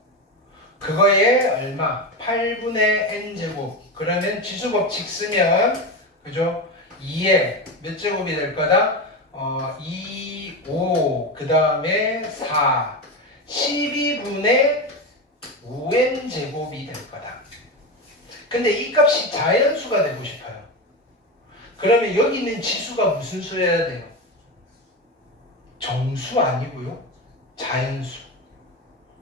그거에 얼마? 8분의 n제곱. 그러면 지수법칙 쓰면 그죠? 2에 몇 제곱이 될 거다? 2, 5, 그 다음에 4, 12분의 5n제곱이 될 거다. 근데 이 값이 자연수가 되고 싶어요. 그러면 여기 있는 지수가 무슨 수여야 돼요? 정수 아니고요. 자연수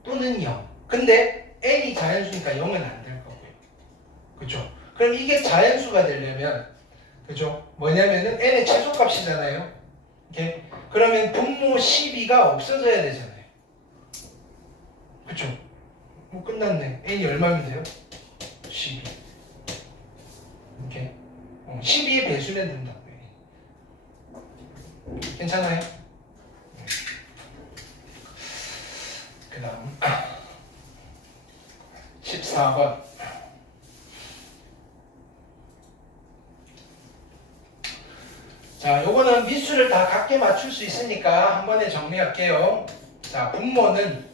또는 0. 근데 n이 자연수니까 0은 안 될 거고요. 그죠? 그럼 이게 자연수가 되려면 그죠? 뭐냐면은 n의 최소값이잖아요. 오케이? 그러면 분모 12가 없어져야 되잖아요. 그죠? 뭐 끝났네. n이 얼마면 돼요? 12. 이렇게 12의 배수면 된다고요. 괜찮아요? 그 다음 14번. 자, 요거는 미수를 다 각게 맞출 수 있으니까 한 번에 정리할게요. 자, 분모는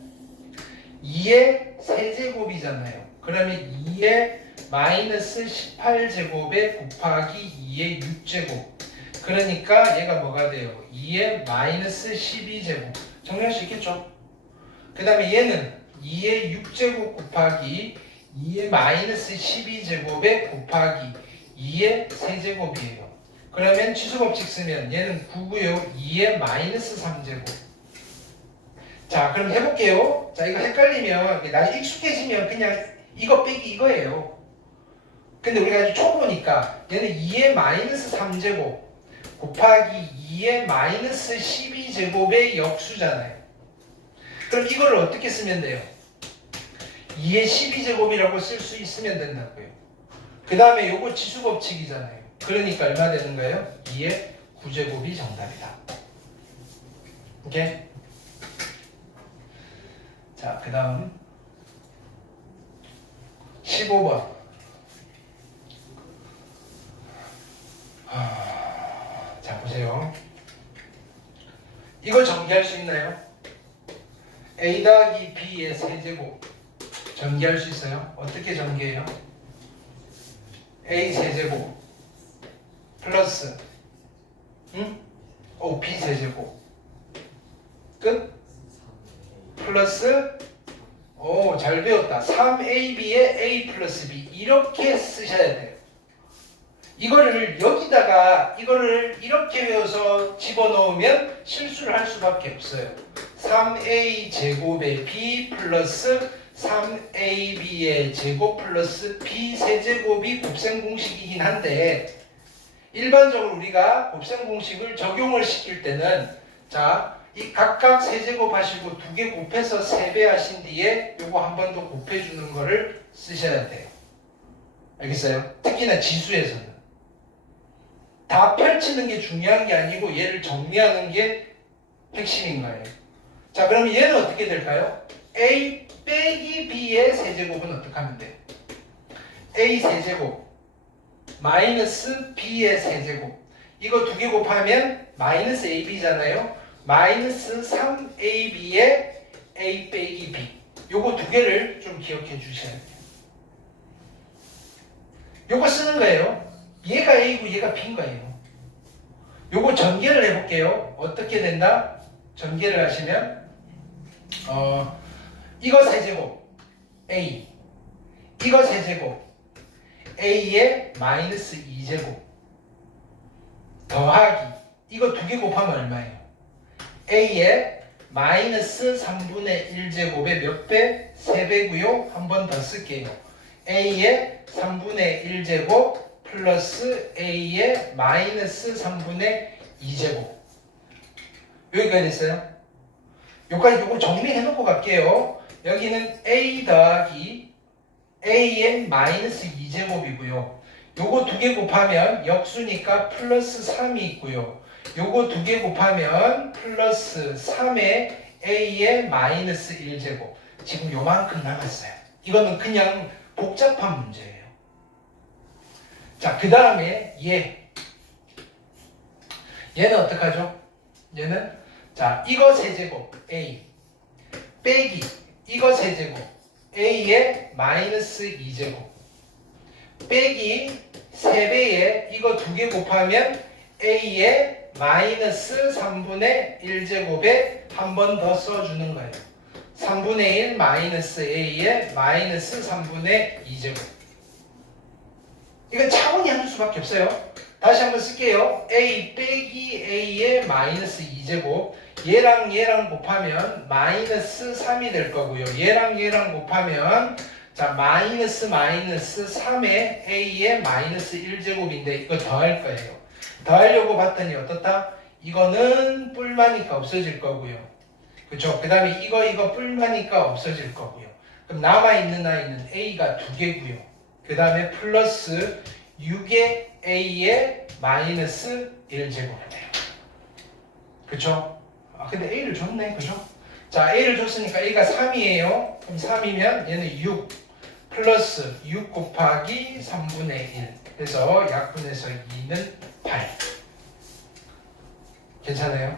2의 세제곱이잖아요. 그러면 2의 마이너스 18제곱에 곱하기 2의 6제곱. 그러니까 얘가 뭐가 돼요? 2의 마이너스 12제곱. 정리할 수 있겠죠? 그 다음에 얘는 2의 6제곱 곱하기 2의 마이너스 12제곱에 곱하기 2의 세제곱이에요. 그러면 치수법칙 쓰면 얘는 9고요. 2의 마이너스 3제곱. 자, 그럼 해볼게요. 자, 이거 헷갈리면 나중에 익숙해지면 그냥 이거 빼기 이거예요. 근데 우리가 아주 초보니까 얘는 2의 마이너스 3제곱 곱하기 2의 마이너스 12제곱의 역수잖아요. 그럼 이거를 어떻게 쓰면 돼요? 2의 12제곱이라고 쓸 수 있으면 된다고요. 그 다음에 요거 치수법칙이잖아요. 그러니까 얼마 되는 거예요? 2의 9제곱이 정답이다. 오케이? 자, 그 다음 15번. 자, 보세요. 이거 전개할 수 있나요? a 더하기 b의 세제곱 전개할 수 있어요? 어떻게 전개해요? a 세제곱 플러스 b 세제곱 끝? 플러스 잘 배웠다. 3ab에 a 플러스 b 이렇게 쓰셔야 돼요. 이거를 여기다가 이거를 이렇게 외워서 집어넣으면 실수를 할 수밖에 없어요. 3a 제곱의 b 플러스 3ab의 제곱 플러스 b 세제곱이 곱셈 공식이긴 한데 일반적으로 우리가 곱셈 공식을 적용을 시킬 때는 자, 이 각각 세제곱 하시고 두 개 곱해서 3배 하신 뒤에 요거 한 번 더 곱해주는 거를 쓰셔야 돼요. 알겠어요? 특히나 지수에서는 다 펼치는 게 중요한 게 아니고 얘를 정리하는 게 핵심인 거예요. 자, 그러면 얘는 어떻게 될까요? a 빼기 b의 세제곱은 어떻게 하면 돼요? a 세제곱 마이너스 b의 세제곱 이거 두 개 곱하면 마이너스 ab잖아요. 마이너스 3ab의 a 빼기 b 요거 두 개를 좀 기억해 주셔야 돼요. 요거 쓰는 거예요. 얘가 a고 얘가 b인 거예요. 요거 전개를 해볼게요. 어떻게 된다? 전개를 하시면 이거 세제곱 a 이거 세제곱 a의 마이너스 2제곱 더하기 이거 두 개 곱하면 얼마예요? a의 마이너스 3분의 1제곱의 몇 배? 3배고요. 한 번 더 쓸게요. a의 3분의 1제곱 플러스 a의 마이너스 3분의 2제곱 여기까지 됐어요? 여기까지 요거 정리해 놓고 갈게요. 여기는 a 더하기 a의 마이너스 2제곱이고요. 요거 두 개 곱하면 역수니까 플러스 3이 있고요. 요거 두 개 곱하면 플러스 3의 a의 마이너스 1제곱 지금 요만큼 남았어요. 이거는 그냥 복잡한 문제예요. 자, 그 다음에 얘는 어떡하죠? 얘는 자 이거 세제곱 a 빼기 이거 세제곱 a의 마이너스 2제곱 빼기 3배에 이거 두 개 곱하면 a의 마이너스 3분의 1제곱에 한 번 더 써주는 거예요. 3분의 1 마이너스 a의 마이너스 3분의 2제곱 이건 차분히 하는 수밖에 없어요. 다시 한번 쓸게요. a 빼기 a의 마이너스 2제곱 얘랑 얘랑 곱하면 마이너스 3이 될 거고요. 얘랑 얘랑 곱하면 자 마이너스 마이너스 3의 a의 마이너스 1제곱인데 이거 더할 거예요. 더하려고 봤더니 어떻다? 이거는 뿔마니까 없어질 거고요. 그쵸? 그 다음에 이거 뿔마니까 없어질 거고요. 그럼 남아있는 아이는 A가 2개고요. 그 다음에 플러스 6의 A에 마이너스 1제곱이네요. 그쵸? 근데 A를 줬네. 그죠? 자, A를 줬으니까 A가 3이에요. 그럼 3이면 얘는 6 플러스 6 곱하기 3분의 1. 그래서 약분해서 2는 8. 괜찮아요?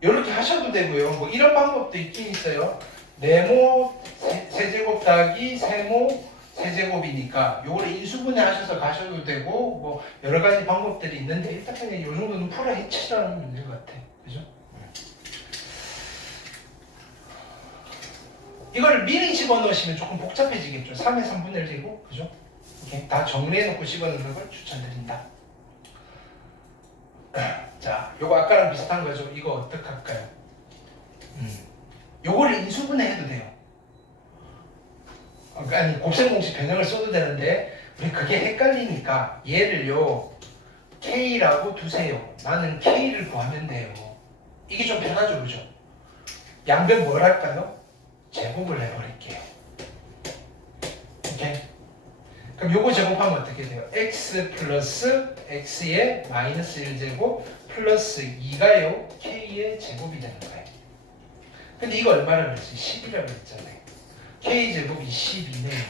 이렇게 하셔도 되고요. 뭐 이런 방법도 있긴 있어요. 네모 세제곱 더하기 세모 세제곱이니까 요거를 인수분해 하셔서 가셔도 되고 뭐 여러 가지 방법들이 있는데 일단 그냥 요 정도는 풀어 해치라는 문제인 것 같아. 그죠? 이걸 미리 집어넣으시면 조금 복잡해지겠죠. 3의 3분의 1제곱. 그죠? 이렇게 다 정리해놓고 집어넣는 걸 추천드린다. 자, 요거 아까랑 비슷한 거죠. 이거 어떻게 할까요? 요거를 인수분해 해도 돼요. 아니 곱셈공식 변형을 써도 되는데 우리 그게 헷갈리니까 얘를요 K라고 두세요. 나는 K를 구하면 돼요. 이게 좀 편하죠, 그죠? 양변 뭘 할까요? 제곱을 해버릴게요. 오케이? 그럼 요거 제곱하면 어떻게 돼요? x 플러스 x의 마이너스 1제곱 플러스 2가요 k의 제곱이 되는 거예요. 근데 이거 얼마라고 그랬어요? 10이라고 했잖아요. k제곱이 12네요.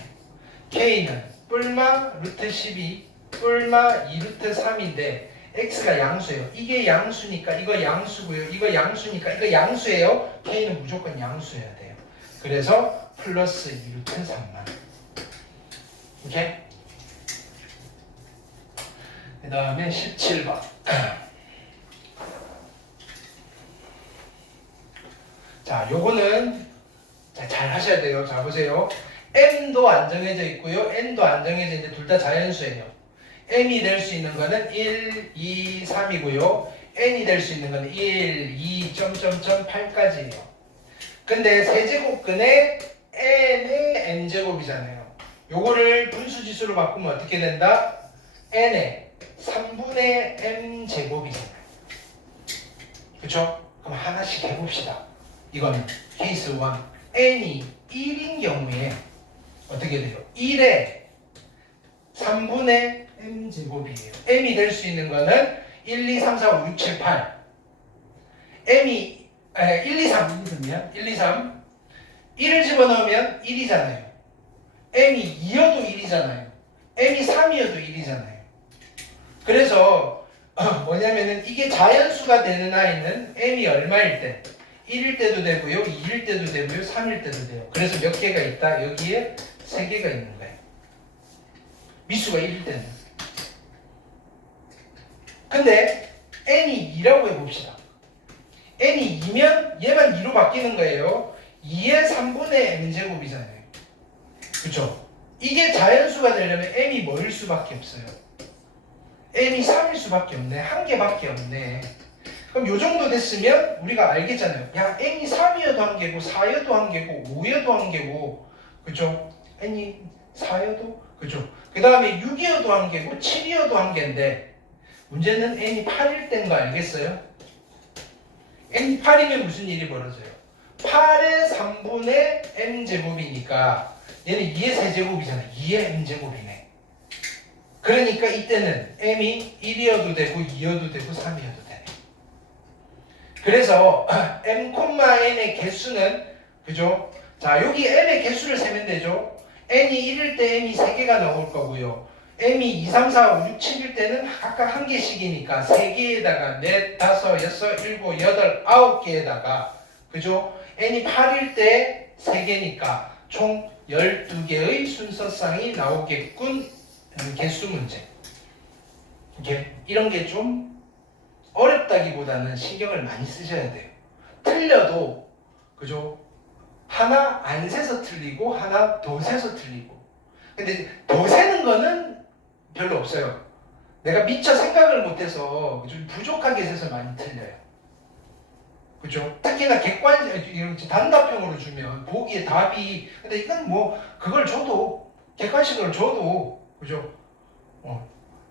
k는 뿔마 루트 12 뿔마 2루트 3인데 x가 양수예요. 이게 양수니까 이거 양수고요. 이거 양수니까 이거 양수예요. k는 무조건 양수여야 돼요. 그래서 플러스 2루트 3만. 오케이? 그 다음에 17번. 자, 요거는 잘 하셔야 돼요. 자, 보세요. m도 안 정해져 있고요. n도 안 정해져 있는데 둘 다 자연수예요. m이 될 수 있는 거는 1, 2, 3이고요. n이 될 수 있는 거는 1, 2, 8까지예요. 근데 세제곱근의 n의 n제곱이잖아요. 요거를 분수지수로 바꾸면 어떻게 된다? n의 3분의 n제곱이잖아요. 그쵸? 그럼 하나씩 해봅시다. 이거는 케이스 1. n이 1인 경우에 어떻게 돼요? 1의 3분의 n제곱이에요. m이 될 수 있는 거는 1, 2, 3, 4, 5, 6, 7, 8. m이 1, 2, 3 1, 2, 3 1을 집어넣으면 1이잖아요. m이 2여도 1이잖아요. m이 3이어도 1이잖아요. 그래서 뭐냐면은 이게 자연수가 되는 아이는 m이 얼마일 때? 1일 때도 되고요, 2일 때도 되고요, 3일 때도 돼요. 그래서 몇 개가 있다? 여기에 3개가 있는 거예요. 미수가 1일 때는. 근데 n이 2라고 해봅시다. n이 2면 얘만 2로 바뀌는 거예요. 2의 3분의 n제곱이잖아요. 그쵸? 이게 자연수가 되려면 m이 뭐일 수밖에 없어요? m이 3일 수밖에 없네. 한 개밖에 없네. 그럼 요 정도 됐으면 우리가 알겠잖아요. 야, n이 3이어도 한 개고 4여도 한 개고 5여도 한 개고 그죠? n이 4여도 그죠? 그 다음에 6이어도 한 개고 7이어도 한 개인데 문제는 n이 8일 때인 거 알겠어요? n이 8이면 무슨 일이 벌어져요? 8의 3분의 n제곱이니까 얘는 2의 세제곱이잖아요. 2의 n제곱이네. 그러니까 이때는 m이 1이어도 되고 2여도 되고 3이어도 되네. 그래서 m,n의 개수는 그죠? 자, 여기 m의 개수를 세면 되죠. n이 1일 때 m이 3개가 나올 거고요. m이 2, 3, 4, 5, 6, 7일 때는 각각 한 개씩이니까 3개에다가 4, 5, 6, 7, 8, 9개에다가 그죠? n이 8일 때 3개니까 총 12개의 순서쌍이 나오겠군. 개수 문제. 이런 게 좀 어렵다기보다는 신경을 많이 쓰셔야 돼요. 틀려도 그죠? 하나 안 세서 틀리고 하나 더 세서 틀리고. 근데 더 세는 거는 별로 없어요. 내가 미처 생각을 못해서 좀 부족하게 세서 많이 틀려요. 그죠? 특히나 단답형으로 주면 보기에 답이 근데 이건 뭐 그걸 줘도 객관식으로 줘도 그죠?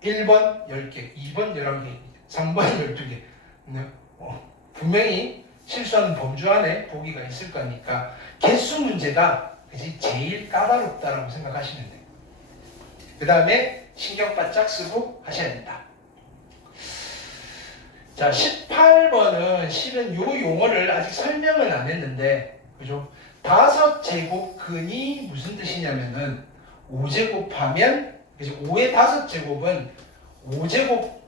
1번 10개, 2번 11개, 3번 12개 분명히 실수하는 범주 안에 보기가 있을 거니까 개수 문제가 그지 제일 까다롭다라고 생각하시면 돼요. 그 다음에 신경 바짝 쓰고 하셔야 된다. 자, 18번은 실은 요 용어를 아직 설명은 안 했는데, 그죠? 5제곱근이 무슨 뜻이냐면은 5제곱하면, 그죠? 5의 5제곱은 5제곱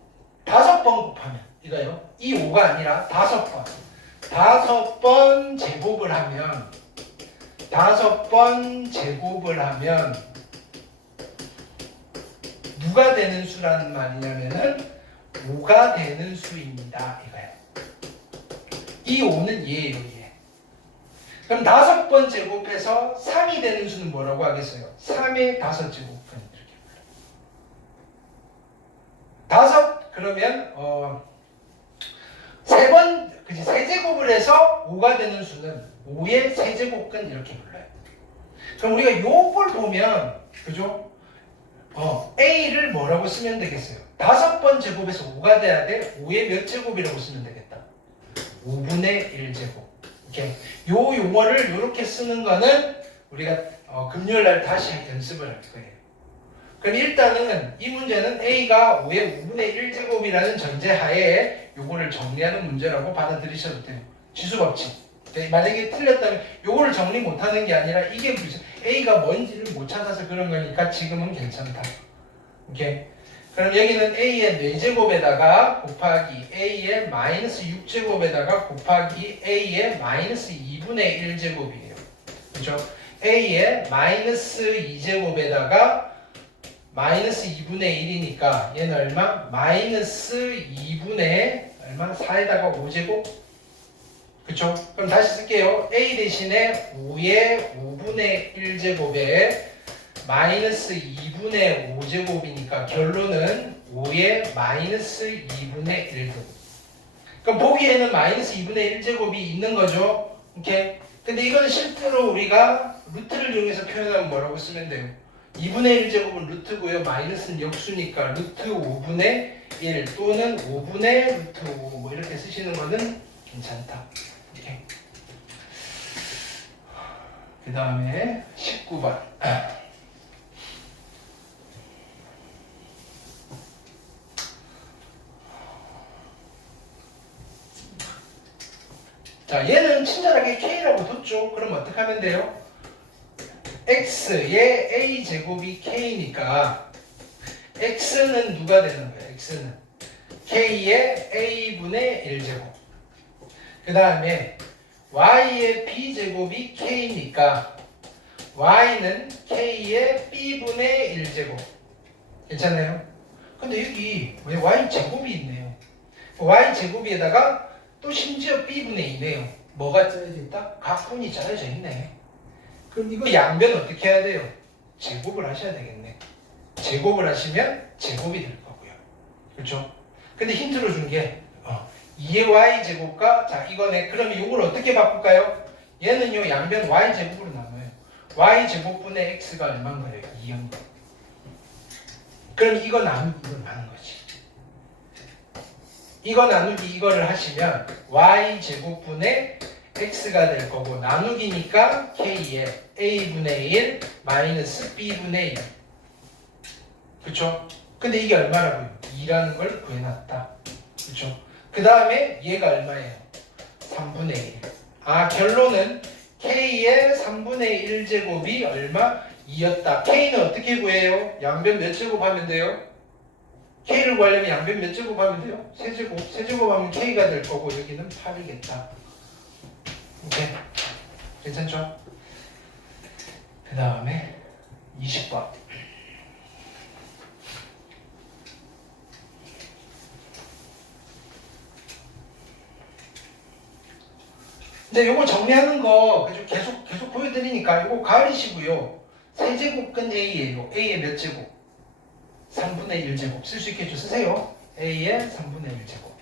5번 곱하면, 이거요. 이 5가 아니라 5번. 5번 제곱을 하면, 5번 제곱을 하면, 누가 되는 수라는 말이냐면은 5가 되는 수입니다. 이거예요. 이 5는 얘예요, 얘. 그럼 5번 제곱해서 3이 되는 수는 뭐라고 하겠어요? 3의 5제곱은 이렇게 불러요. 그러면 3번, 그지? 3제곱을 해서 5가 되는 수는 5의 세제곱근 이렇게 불러요. 그럼 우리가 요걸 보면, 그죠? A를 뭐라고 쓰면 되겠어요? 5번 제곱에서 5가 돼야 돼? 5의 몇 제곱이라고 쓰면 되겠다? 5분의 1제곱. 이렇게. 요 용어를 이렇게 쓰는 거는 우리가 금요일 날 다시 연습을 할 거예요. 그럼 일단은 이 문제는 A가 5의 5분의 1제곱이라는 전제하에 요거를 정리하는 문제라고 받아들이셔도 돼요. 지수법칙. 만약에 틀렸다면 요거를 정리 못하는 게 아니라 이게 무슨 A가 뭔지를 못 찾아서 그런 거니까 지금은 괜찮다. 오케이. 그럼 여기는 A의 4제곱에다가 곱하기 A의 마이너스 6제곱에다가 곱하기 A의 마이너스 2분의 1제곱이에요. 그죠? A의 마이너스 2제곱에다가 마이너스 2분의 1이니까 얘는 얼마? 마이너스 2분의 얼마? 4에다가 5제곱? 그쵸? 그럼 다시 쓸게요. A 대신에 5의 5분의 1제곱에 마이너스 2분의 5제곱이니까 결론은 5의 마이너스 2분의 1제곱. 그럼 보기에는 마이너스 2분의 1제곱이 있는 거죠. 오케이? 근데 이거는 실제로 우리가 루트를 이용해서 표현하면 뭐라고 쓰면 돼요? 2분의 1제곱은 루트고요. 마이너스는 역수니까 루트 5분의 1 또는 5분의 루트 5 뭐 이렇게 쓰시는 거는 괜찮다. 오케이. 그 다음에 19번. 자, 얘는 친절하게 K라고 뒀죠. 그럼 어떻게 하면 돼요? X의 A제곱이 K니까 X는 누가 되는 거예요? X는 K의 A분의 1제곱. 그 다음에 Y의 B제곱이 K니까 Y는 K의 B분의 1제곱. 괜찮아요? 근데 여기 왜 Y제곱이 있네요. Y제곱에다가 또 심지어 B분의 2네요. 뭐가 짜여져 있다? 각분이 짜여져 있네. 그럼 이거 양변 어떻게 해야 돼요? 제곱을 하셔야 되겠네. 제곱을 하시면 제곱이 될 거고요. 그렇죠? 근데 힌트로 준 게 2의 y제곱과 자 이거네. 그러면 이걸 어떻게 바꿀까요? 얘는요 양변 y제곱으로 나눠요. y제곱분의 x가 얼마인 거예요? 2인 거. 그럼 이거 나누기 이걸 많은 거지. 이거 나누기 이거를 하시면 y제곱분의 x가 될 거고 나누기니까 k의 a분의 1 마이너스 b분의 1. 그쵸? 근데 이게 얼마라고요? 2라는 걸 구해놨다. 그쵸? 그 다음에 얘가 얼마예요? 3분의 1. 아 결론은 k의 3분의 1제곱이 얼마? 2였다. k는 어떻게 구해요? 양변 몇 제곱 하면 돼요? k를 구하려면 양변 몇 제곱 하면 돼요? 세제곱. 세제곱 하면 k가 될 거고 여기는 8이겠다. 오케이. 괜찮죠? 그 다음에 20번. 근데 요거 정리하는 거 계속 보여드리니까 요거 가리시고요. 세제곱근 A예요. A의 몇 제곱? 3분의 1제곱. 쓸 수 있겠죠? 쓰세요. A의 3분의 1제곱.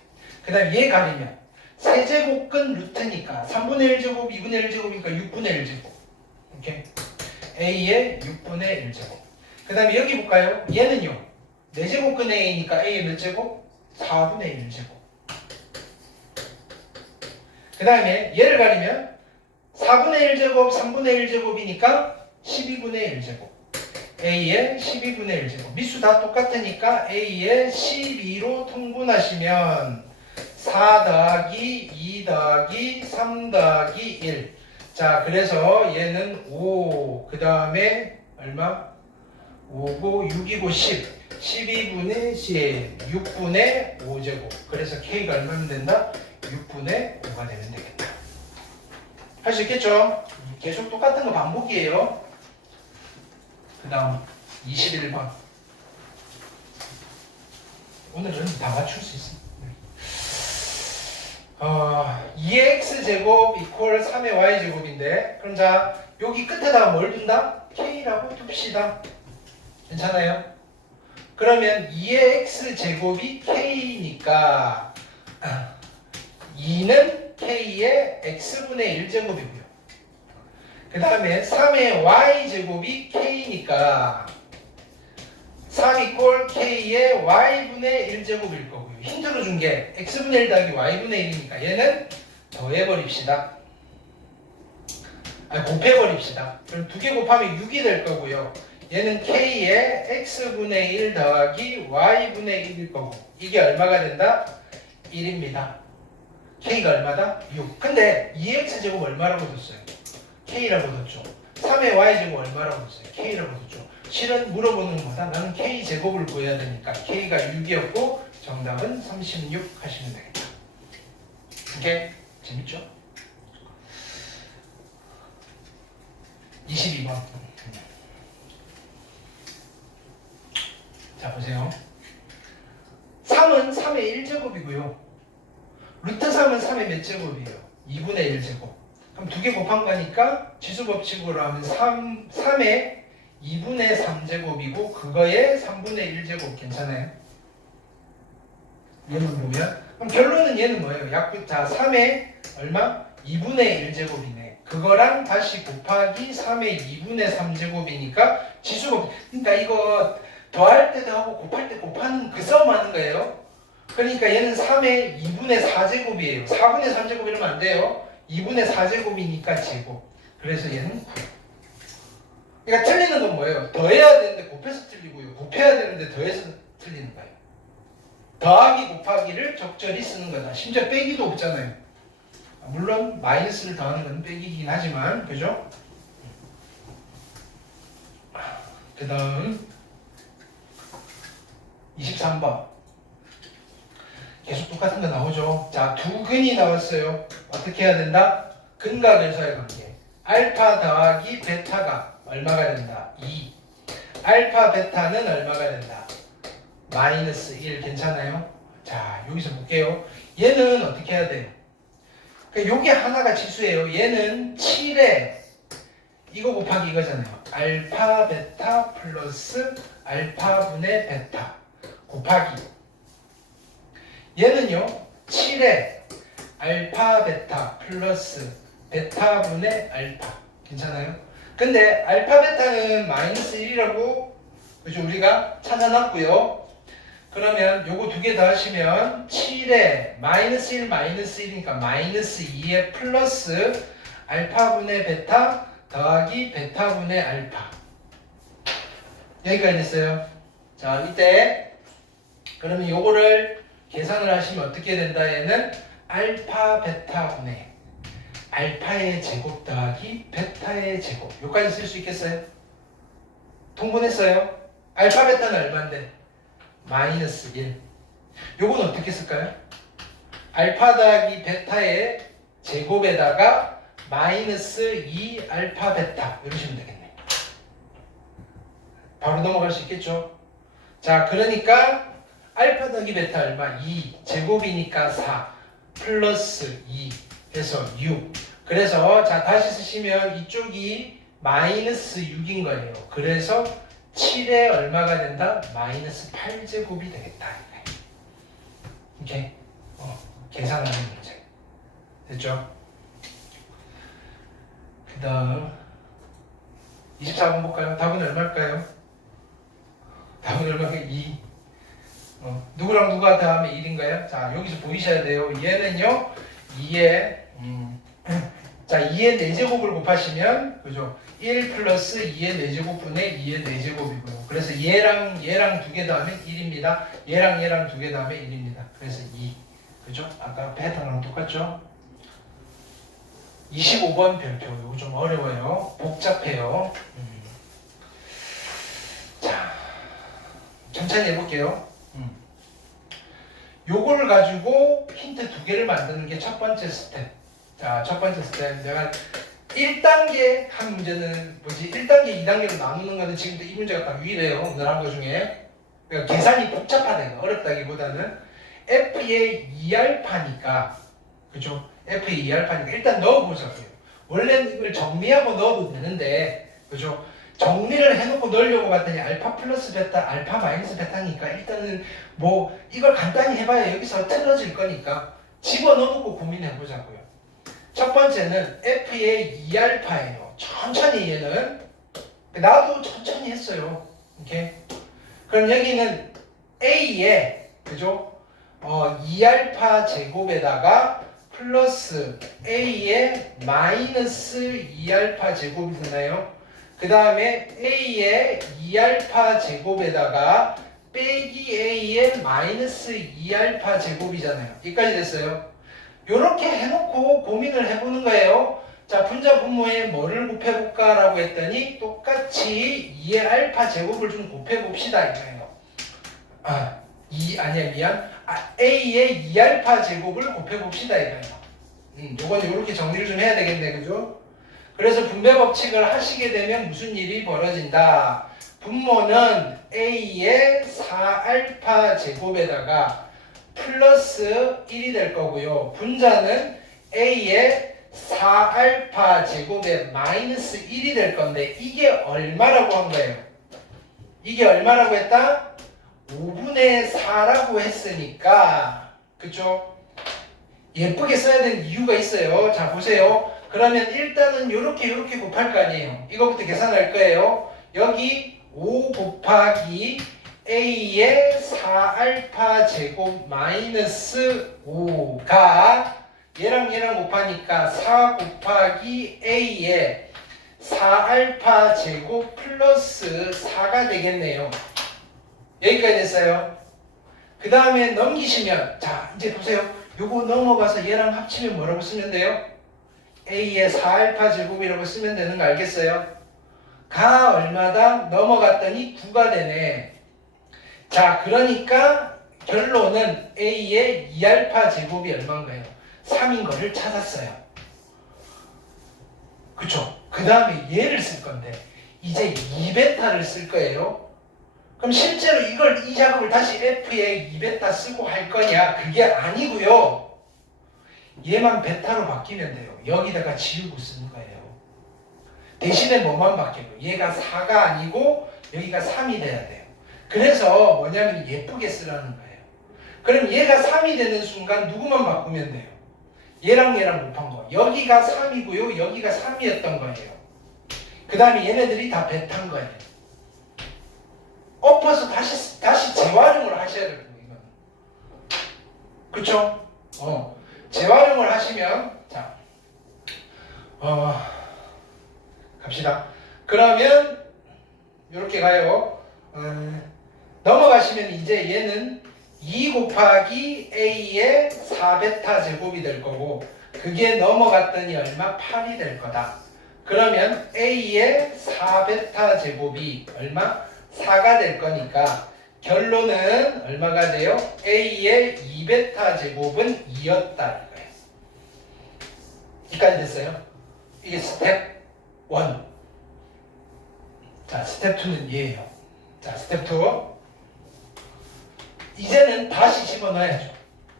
그 다음에 얘 가리면 세제곱근 루트니까 3분의 1제곱, 2분의 1제곱이니까 6분의 1제곱. 오케이? A의 6분의 1제곱. 그 다음에 여기 볼까요? 얘는요. 4제곱근 A니까 A의 몇 제곱? 4분의 1제곱. 그 그 다음에 얘를 가리면 4분의 1제곱, 3분의 1제곱이니까 12분의 1제곱. A의 12분의 1제곱. 미수 다 똑같으니까 A의 12로 통분하시면 4 더하기 2 더하기 3 더하기 1. 자, 그래서 얘는 5. 그 다음에 얼마? 5고 6이고 10. 12분의 10. 6분의 5제곱. 그래서 K가 얼마면 된다? 6분의 5가 되면 되겠다. 할 수 있겠죠? 계속 똑같은 거 반복이에요. 그 다음 21번. 오늘은 다 맞출 수 있어. 2x제곱 이퀄 3의 y제곱인데, 그럼 자, 여기 끝에다가 뭘 둔다? k라고 둡시다. 괜찮아요? 그러면 2의 x제곱이 k니까 2는 k의 x분의 1제곱이고요. 그 다음에 3의 y제곱이 k니까 3 이퀄 k의 y분의 1제곱일 거고요. 힌트로 준 게 x분의 1 더하기 y분의 1이니까 얘는 더해버립시다. 아니, 곱해버립시다. 그럼 2개 곱하면 6이 될 거고요. 얘는 k의 x분의 1 더하기 y분의 1일 거고, 이게 얼마가 된다? 1입니다. k가 얼마다? 6. 근데 2x제곱 얼마라고 뒀어요? k라고 뒀죠. 3의 y제곱 얼마라고 뒀어요? k라고 뒀죠. 실은 물어보는 거다. 나는 k제곱을 구해야 되니까 k가 6이었고 정답은 36 하시면 되겠다. 오케이? 재밌죠? 22번. 자, 보세요. 3은 3의 1제곱이고요. 루트 3은 3의 몇 제곱이에요? 2분의 1제곱. 그럼 2개 곱한 거니까 지수법칙으로 하면 3의 2분의 3제곱이고 그거의 3분의 1제곱. 괜찮아요? 얘는 보면 그럼 결론은 얘는 뭐예요? 자, 3의 얼마? 2분의 1제곱이네. 그거랑 다시 곱하기 3의 2분의 3제곱이니까 지수법. 그러니까 이거 더할 때도 하고 곱할 때 곱하는 그 싸움 하는 거예요. 그러니까 얘는 3의 2분의 4제곱이에요. 4분의 3제곱 이러면 안 돼요. 2분의 4제곱이니까 제곱. 그래서 얘는 9. 그러니까 틀리는 건 뭐예요? 더해야 되는데 곱해서 틀리고요. 곱해야 되는데 더해서 틀리는 거예요. 더하기 곱하기를 적절히 쓰는 거다. 심지어 빼기도 없잖아요. 물론 마이너스를 더하는 건 빼기이긴 하지만, 그죠? 그 다음 23번. 계속 똑같은 거 나오죠. 자, 두 근이 나왔어요. 어떻게 해야 된다? 근과 근서의 관계. 알파 더하기 베타가 얼마가 된다? 2. 알파 베타는 얼마가 된다? 마이너스 1. 괜찮아요? 자, 여기서 볼게요. 얘는 어떻게 해야 돼요? 그러니까 요게 하나가 지수예요. 얘는 7에 이거 곱하기 이거잖아요. 알파 베타 플러스 알파분의 베타 곱하기 얘는요 7에 알파 베타 플러스 베타분의 알파. 괜찮아요? 근데 알파 베타는 마이너스 1이라고 그죠? 우리가 찾아놨고요. 그러면 요거 두 개 더하시면 7에 마이너스 1 마이너스 1이니까 마이너스 2에 플러스 알파분의 베타 더하기 베타분의 알파. 여기까지 됐어요. 자, 이때 그러면 요거를 계산을 하시면 어떻게 된다? 얘는 알파 베타분의 알파의 제곱 더하기 베타의 제곱. 요까지 쓸 수 있겠어요? 통분했어요? 알파 베타는 얼마인데? 마이너스 1. 요건 어떻게 쓸까요? 알파 더하기 베타의 제곱에다가 마이너스 2 알파 베타 이러시면 되겠네. 바로 넘어갈 수 있겠죠? 자, 그러니까 알파 더하기 베타 얼마? 2 제곱이니까 4 플러스 2 해서 6. 그래서 자, 다시 쓰시면 이쪽이 마이너스 6인 거예요. 그래서 7에 얼마가 된다? 마이너스 8제곱이 되겠다. 이렇게 계산하는 문제. 됐죠? 그 다음 24번 볼까요? 답은 얼마일까요? 답은 얼마일까요? 2. 누구랑 누가 더하면 1인가요? 자, 여기서 보이셔야 돼요. 얘는요 2에 자, 2의 4제곱을 곱하시면 그죠? 1 플러스 2의 4제곱분의 2의 4제곱이고요. 그래서 얘랑 두 개 더하면 1입니다. 얘랑 두 개 더하면 1입니다. 그래서 2. 그죠? 아까 패턴랑 똑같죠? 25번 별표. 이거 좀 어려워요. 복잡해요. 자, 천천히 해볼게요. 요거를 가지고 힌트 2개를 만드는 게 첫 번째 스텝. 자, 첫 번째 스텝. 내가 1단계 한 문제는 뭐지? 1단계, 2단계로 나누는 거는 지금도 이 문제가 딱 유일해요. 오늘 한 거 중에. 그러니까 계산이 복잡하다. 어렵다기보다는 F의 2알파니까. 그죠? F의 2알파니까 일단 넣어보자고요. 원래는 이걸 정리하고 넣어도 되는데, 그죠? 정리를 해놓고 넣으려고 봤더니 알파 플러스 베타, 알파 마이너스 베타니까 일단은 뭐 이걸 간단히 해봐야 여기서 틀어질 거니까 집어넣어놓고 고민해보자고요. 첫 번째는 F의 2알파예요. 천천히 얘는 나도 천천히 했어요. 이렇게. 그럼 여기는 A에 그죠? 2알파 제곱에다가 플러스 A의 마이너스 2알파 제곱이 되나요? 그 다음에 A의 2알파 제곱에다가 빼기 A의 마이너스 2알파 제곱이잖아요. 여기까지 됐어요. 요렇게 해놓고 고민을 해보는 거예요. 자, 분자 분모에 뭐를 곱해볼까 라고 했더니 똑같이 2의 알파 제곱을 좀 곱해봅시다 이거예요. A의 2알파 제곱을 곱해봅시다 이거예요. 요건 요렇게 정리를 좀 해야 되겠네, 그죠? 그래서 분배 법칙을 하시게 되면 무슨 일이 벌어진다. 분모는 A의 4알파 제곱에다가 플러스 1이 될 거고요. 분자는 A의 4알파 제곱에 마이너스 1이 될 건데 이게 얼마라고 한 거예요? 이게 얼마라고 했다? 5분의 4라고 했으니까 그쵸? 예쁘게 써야 되는 이유가 있어요. 자 보세요. 그러면 일단은 요렇게 곱할 거 아니에요. 이거부터 계산할 거예요. 여기 5 곱하기 A의 4알파 제곱 마이너스 5가 얘랑 곱하니까 4 곱하기 A의 4알파 제곱 플러스 4가 되겠네요. 여기까지 됐어요. 그 다음에 넘기시면 자 이제 보세요. 요거 넘어가서 얘랑 합치면 뭐라고 쓰면 돼요? A의 4알파 제곱이라고 쓰면 되는 거 알겠어요? 가 얼마다? 넘어갔더니 9가 되네. 자 그러니까 결론은 A의 2알파 제곱이 얼마인가요? 3인 거를 찾았어요. 그쵸? 그 다음에 얘를 쓸 건데 이제 2베타를 쓸 거예요. 그럼 실제로 이 작업을 다시 F에 2베타 쓰고 할 거냐? 그게 아니고요. 얘만 베타로 바뀌면 돼요. 여기다가 지우고 쓰는 거예요. 대신에 뭐만 바뀌어요? 얘가 4가 아니고 여기가 3이 돼야 돼요. 그래서 뭐냐면 예쁘게 쓰라는 거예요. 그럼 얘가 3이 되는 순간 누구만 바꾸면 돼요? 얘랑 곱한 거. 여기가 3이고요. 여기가 3이었던 거예요. 그 다음에 얘네들이 다 베타인 거예요. 엎어서 다시 재활용을 하셔야 돼요. 이건. 그쵸? 재활용을 하시면 자, 갑시다. 그러면 이렇게 가요. 넘어가시면 이제 얘는 2 곱하기 A의 4베타 제곱이 될 거고 그게 넘어갔더니 얼마? 8이 될 거다. 그러면 A의 4베타 제곱이 얼마? 4가 될 거니까 결론은 얼마가 돼요? A의 2베타 제곱은 2였다 이거예요. 여기까지 됐어요. 이게 스텝 1. 자, 스텝 2는 얘예요. 자, 스텝 2. 이제는 다시 집어넣어야죠.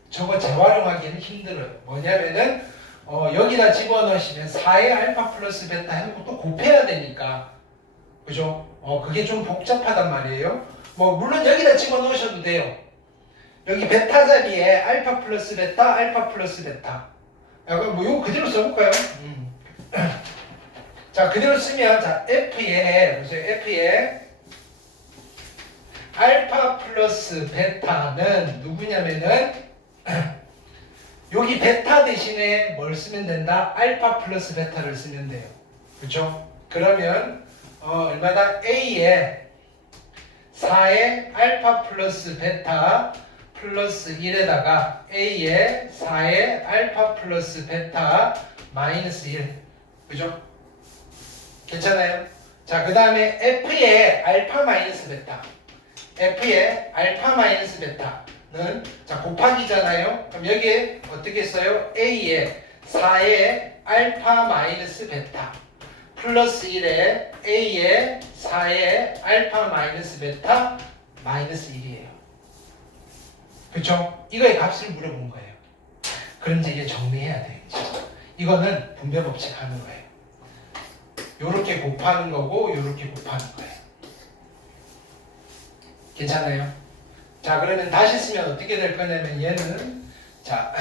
저거 재활용하기는 힘들어요. 뭐냐면은 여기다 집어넣으시면 4의 알파 플러스 베타 해놓고 또 곱해야 되니까 그죠? 그게 좀 복잡하단 말이에요. 뭐 물론 여기다 집어넣으셔도 돼요. 여기 베타 자리에 알파 플러스 베타, 알파 플러스 베타. 뭐 이거 그대로 써볼까요? 자 그대로 쓰면 자 F에 보세요. F에 알파 플러스 베타는 누구냐면은 여기 베타 대신에 뭘 쓰면 된다? 알파 플러스 베타를 쓰면 돼요. 그렇죠? 그러면 얼마다? A에 4의 알파 플러스 베타 플러스 1에다가 A에 4의 알파 플러스 베타 마이너스 1. 그죠? 괜찮아요? 자, 그 다음에 F의 알파 마이너스 베타. F의 알파 마이너스 베타는 자 곱하기잖아요. 그럼 여기에 어떻게 써요? A의 4의 알파 마이너스 베타 플러스 1에 A의 4의 알파 마이너스 베타 마이너스 1이에요. 그렇죠? 이거의 값을 물어본 거예요. 그럼 이제 이게 정리해야 돼요. 이거는 분배 법칙 하는 거예요. 요렇게 곱하는 거고 요렇게 곱하는 거예요. 괜찮아요? 자, 그러면 다시 쓰면 어떻게 될 거냐면 얘는 자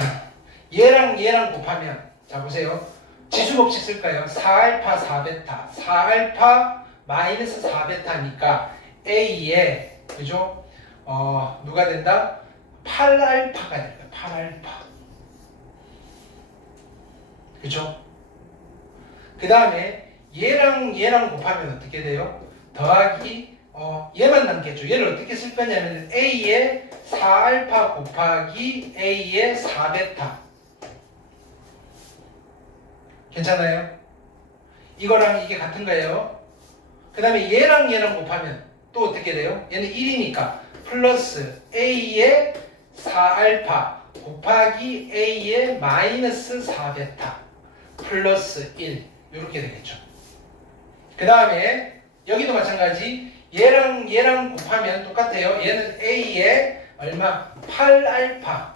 얘랑 곱하면 자 보세요. 지수 법칙 쓸까요? 4알파 4베타 4알파 마이너스 4베타니까 A에 그죠? 누가 된다? 8알파가 됩니다. 8알파 그죠? 그 다음에 얘랑 곱하면 어떻게 돼요? 더하기 얘만 남겠죠. 얘를 어떻게 쓸 거냐면 A의 4알파 곱하기 A의 4베타 괜찮아요? 이거랑 이게 같은 거예요. 그 다음에 얘랑 곱하면 또 어떻게 돼요? 얘는 1이니까 플러스 A의 4알파 곱하기 A의 마이너스 4베타 플러스 1 이렇게 되겠죠. 그 다음에 여기도 마찬가지 얘랑 곱하면 똑같아요. 얘는 A의 얼마? 8알파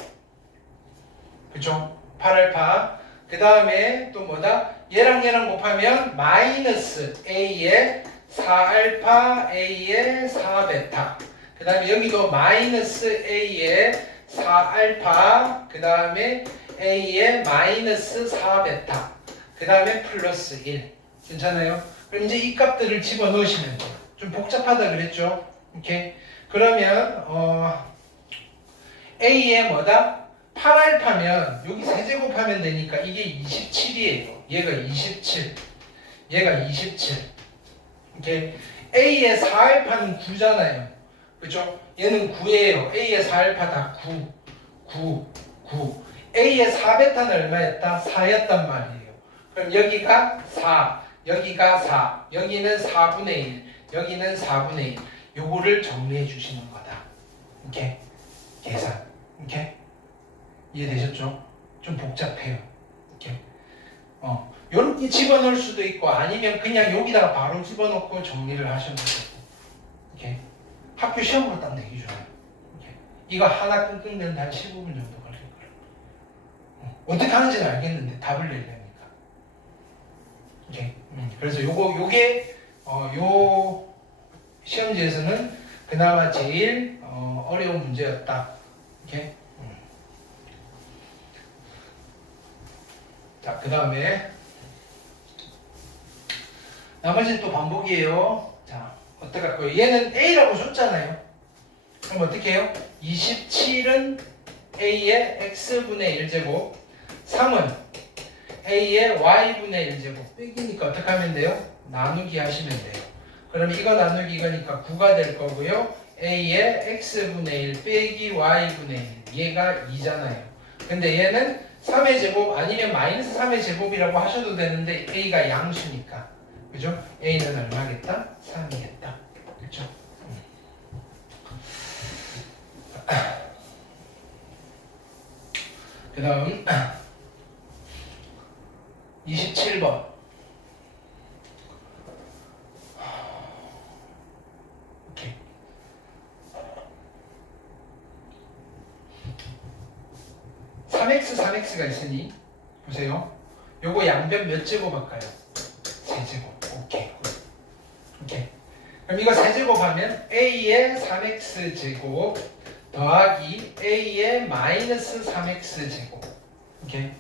그죠? 8알파 그 다음에 또 뭐다? 얘랑 곱하면 마이너스 A의 4알파 A의 4베타 그 다음에 여기도 마이너스 A의 4알파 그 다음에 A의 마이너스 4베타 그 다음에 플러스 1 괜찮아요? 그럼 이제 이 값들을 집어넣으시면 돼요. 좀 복잡하다 그랬죠? 이렇게 그러면 A의 뭐다? 8알파면 여기 세제곱하면 되니까 이게 27이에요. 얘가 27 얘가 27 이렇게 A의 4알파는 9잖아요. 그죠? 얘는 9예요. A의 4알파 다 9 A의 4베타는 얼마였다? 4였단 말이에요. 그럼 여기가 4 여기가 4 여기는 4분의 1 여기는 4분의 1 요거를 정리해 주시는 거다. 이렇게 계산 이렇게 이해되셨죠? 좀 복잡해요. 이렇게 요렇게 집어넣을 수도 있고 아니면 그냥 여기다가 바로 집어넣고 정리를 하셔도 되고 이렇게 학교 시험으로 딱 내기 좋아요. 이렇게 이거 하나 끙끙 내는데 한 15분 정도 걸릴 거예요. 어떻게 하는지는 알겠는데 답을 내려니까 이렇게 그래서 요게 요 시험지에서는 그나마 제일 어려운 문제였다. 이렇게 자, 그 다음에 나머지는 또 반복이에요. 자, 어떻게 할 거예요? 얘는 A라고 줬잖아요. 그럼 어떻게 해요? 27은 A의 X분의 1제곱 3은 A의 Y분의 1제곱 빼기니까 어떻게 하면 돼요? 나누기 하시면 돼요. 그럼 이거 나누기 이거니까 9가 될 거고요. A의 X분의 1 빼기 Y분의 1 얘가 2잖아요. 근데 얘는 3의 제곱 아니면 마이너스 3의 제곱이라고 하셔도 되는데 A가 양수니까 그죠? A는 얼마겠다? 3이겠다. 그죠? 그 다음 27번 오케이. (3x) 3x가 있으니 보세요. 요거 양변 몇 제곱 할까요? 세제곱. 오케이. 그럼 이거 세제곱하면 A의 3x 제곱 더하기 A의 마이너스 3x 제곱. 오케이.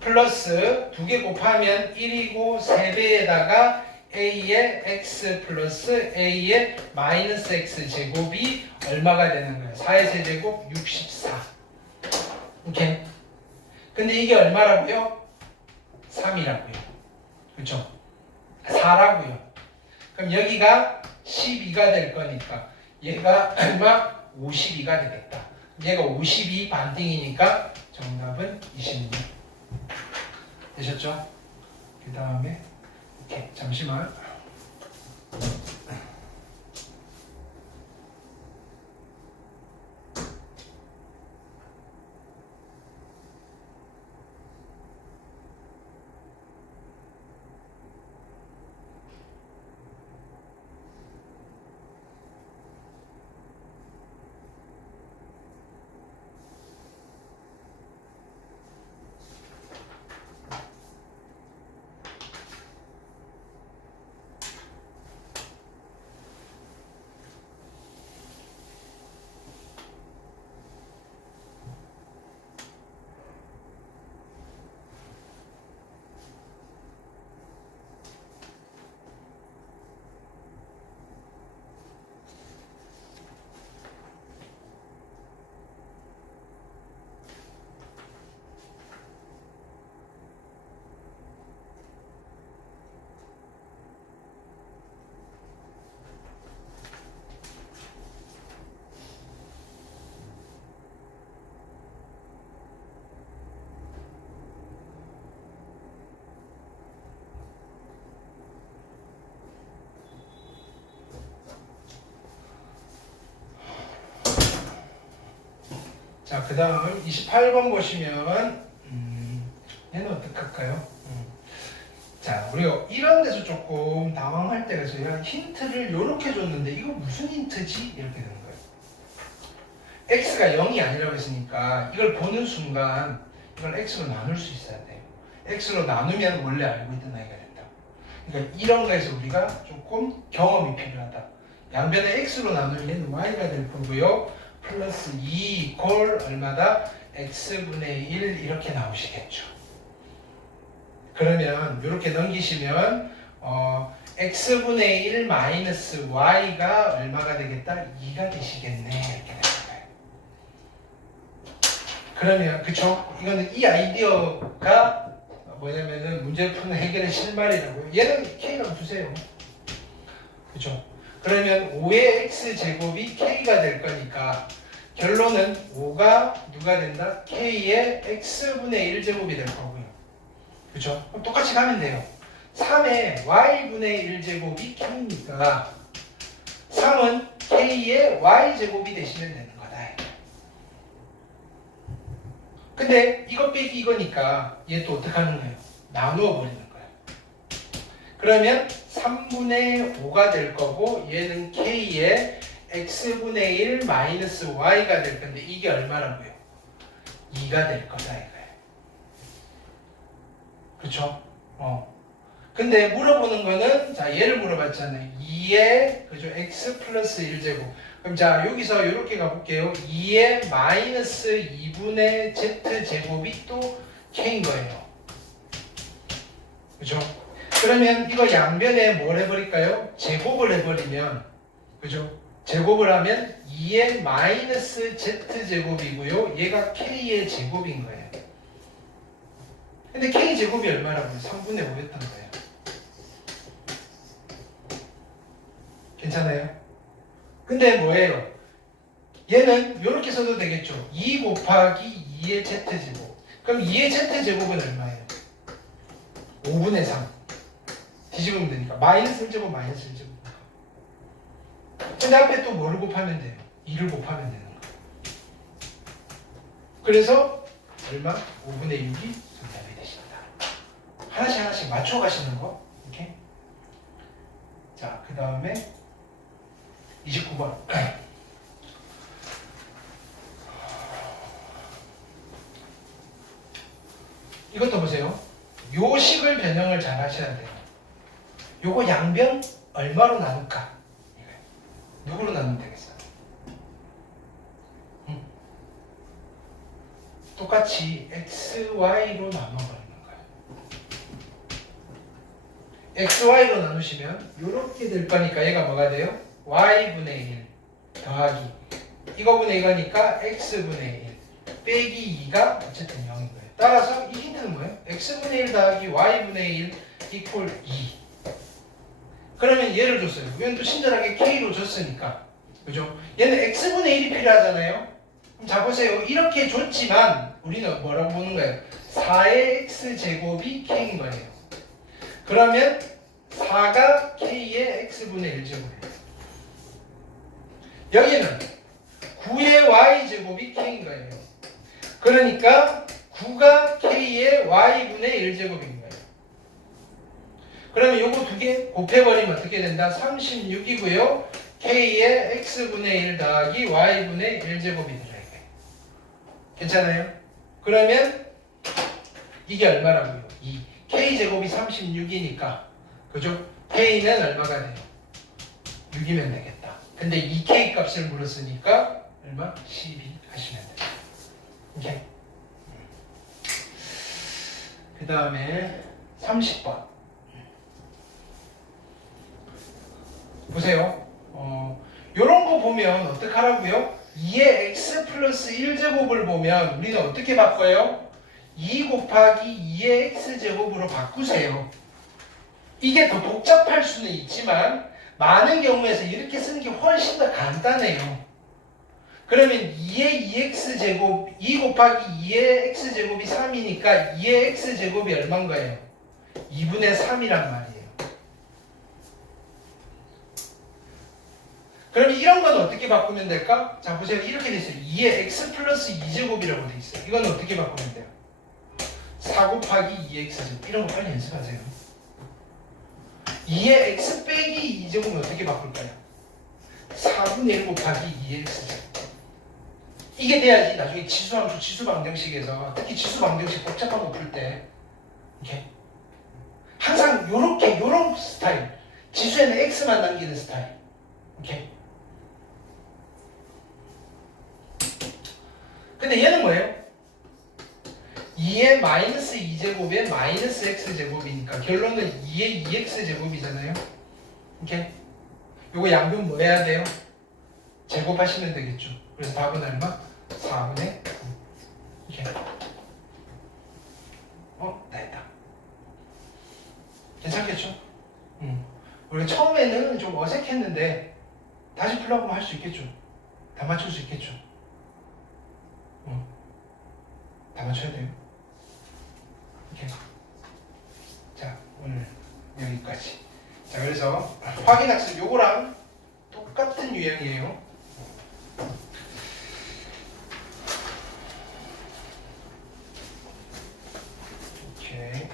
플러스 두 개 곱하면 1이고 3배에다가 A의 x 플러스 A의 마이너스 x 제곱이 얼마가 되는 거예요? 4의 세제곱 64. 오케이. 근데 이게 얼마라고요? 3이라고요. 그렇죠? 4라고요. 그럼 여기가 12가 될 거니까 얘가 얼마? 52가 되겠다. 얘가 52 반띵이니까 정답은 26. 되셨죠? 그 다음에 이렇게 잠시만. 자, 그 다음 28번 보시면 얘는 어떻게 할까요? 자, 우리가 이런 데서 조금 당황할 때가 있어요. 힌트를 이렇게 줬는데 이거 무슨 힌트지? 이렇게 되는 거예요. x가 0이 아니라고 했으니까 이걸 보는 순간 이걸 x로 나눌 수 있어야 돼요. x로 나누면 원래 알고 있던 아이가 된다. 그러니까 이런 거에서 우리가 조금 경험이 필요하다. 양변에 x로 나누면 y가 될 거고요. 플러스 2 이퀄 얼마다? x분의 1 이렇게 나오시겠죠. 그러면 이렇게 넘기시면 x분의 1 마이너스 y가 얼마가 되겠다? 2가 되시겠네. 이렇게 되는 거예요. 그러면 그쵸? 이거는 이 아이디어가 뭐냐면은 문제 푸는 해결의 실마리라고요. 얘는 k라고 두세요. 그쵸? 그러면 5의 x제곱이 k가 될 거니까 결론은 5가 누가 된다? k의 x분의 1제곱이 될 거고요. 그쵸? 그럼 똑같이 가면 돼요. 3의 y분의 1제곱이 k니까 3은 k의 y제곱이 되시면 되는 거다. 근데 이거 빼기 이거니까 얘 또 어떻게 하는 거예요? 나누어 버리는 거예요. 그러면 3분의 5가 될 거고 얘는 k의 x분의 1 마이너스 y가 될 건데 이게 얼마라고요? 2가 될 거다 이거예요. 그쵸? 근데 물어보는 거는 자 얘를 물어봤잖아요. 2의 그죠? x 플러스 1제곱. 그럼 자 여기서 이렇게 가볼게요. 2의 마이너스 2분의 z제곱이 또 k인 거예요. 그죠? 그러면 이거 양변에 뭘 해버릴까요? 제곱을 해버리면 그죠? 제곱을 하면 2의 마이너스 z제곱이고요. 얘가 k의 제곱인 거예요. 근데 k제곱이 얼마라고요? 3분의 5였던 거예요. 괜찮아요? 근데 뭐예요? 얘는 이렇게 써도 되겠죠. 2 곱하기 2의 z제곱. 그럼 2의 z제곱은 얼마예요? 5분의 3. 뒤집으면 되니까. 마이너스 1제곱 마이너스 1제곱. 근데 앞에 또 뭐를 곱하면 돼요? 2를 곱하면 되는 거예요. 그래서 얼마? 5분의 6이 정답이 되십니다. 하나씩 하나씩 맞춰 가시는 거. 이렇게. 자, 그 다음에 29번. 이것도 보세요. 요 식을 변형을 잘 하셔야 돼요. 요거 양변 얼마로 나눌까? 누구로 나누면 되겠어요? 똑같이 XY로 나눠버리는 거예요. XY로 나누시면 이렇게 될 거니까 얘가 뭐가 돼요? Y분의 1 더하기 이거분의 이거니까 X분의 1 빼기 2가 어쨌든 0인 거예요. 따라서 이 힌트는 뭐예요? x분의 1 더하기 y분의 1 이퀄 2. 그러면 얘를 줬어요. 얘는 또 친절하게 k로 줬으니까. 그죠? 얘는 x분의 1이 필요하잖아요. 그럼 자 보세요. 이렇게 줬지만 우리는 뭐라고 보는 거예요? 4의 x제곱이 k인 거예요. 그러면 4가 k의 x분의 1제곱이에요. 여기는 9의 y제곱이 k인 거예요. 그러니까 9가 k의 y분의 1제곱인 거예요. 그러면 요거 두 개 곱해버리면 어떻게 된다? 36이고요. k의 x분의 1 더하기 y분의 1제곱이 들어요. 괜찮아요? 그러면 이게 얼마라고요? 2. k제곱이 36이니까 그죠? k는 얼마가 돼요? 6이면 되겠다. 근데 2k 값을 물었으니까 얼마? 12 하시면 돼요. 오케이. 그 다음에 30번 보세요. 요런 거 보면 어떡하라고요? 2의 x 플러스 1제곱을 보면 우리는 어떻게 바꿔요? 2 곱하기 2의 x제곱으로 바꾸세요. 이게 더 복잡할 수는 있지만 많은 경우에서 이렇게 쓰는 게 훨씬 더 간단해요. 그러면 2의 2x제곱 2 곱하기 2의 x제곱이 3이니까 2의 x제곱이 얼마인 거예요? 2분의 3이란 말이에요. 그럼 이런 건 어떻게 바꾸면 될까? 자 보세요. 이렇게 돼 있어요. 2의 x 플러스 2제곱이라고 돼 있어요. 이건 어떻게 바꾸면 돼요? 4 곱하기 2x제곱. 이런 거 빨리 연습하세요. 2의 x 빼기 2제곱은 어떻게 바꿀까요? 4분의 1 곱하기 2의 x제곱. 이게 돼야지 나중에 지수함수 지수방정식에서 특히 지수방정식 복잡한 거 풀 때 이렇게 항상 요런 스타일 지수에는 x만 남기는 스타일 오케이. 근데 얘는 뭐예요? 2의 마이너스 2제곱에 마이너스 x제곱이니까 결론은 2의 2x제곱이잖아요. 오케이. 요거 양변 뭐 해야 돼요? 제곱하시면 되겠죠. 그래서 답은 얼마? 4분의 9. 오케이. 다 했다. 괜찮겠죠? 우리가 처음에는 좀 어색했는데 다시 풀라고 하면 할 수 있겠죠. 다 맞출 수 있겠죠. 다 맞춰야 돼요. 오케이. 자, 오늘 여기까지. 자, 그래서 확인학습 요거랑 똑같은 유형이에요. 오케이.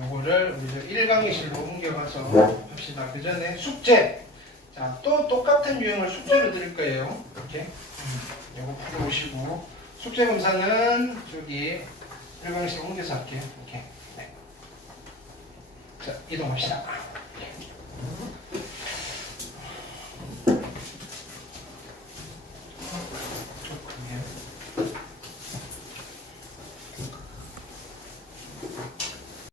요거를 우리가 1강의실로 옮겨가서 합시다. 그 전에 숙제. 자, 또 똑같은 유형을 숙제로 드릴 거예요. 이렇게. 요거 풀어오시고. 숙제 검사는 저기 1강의실 옮겨서 할게요. 이렇게. 네. 자, 이동합시다.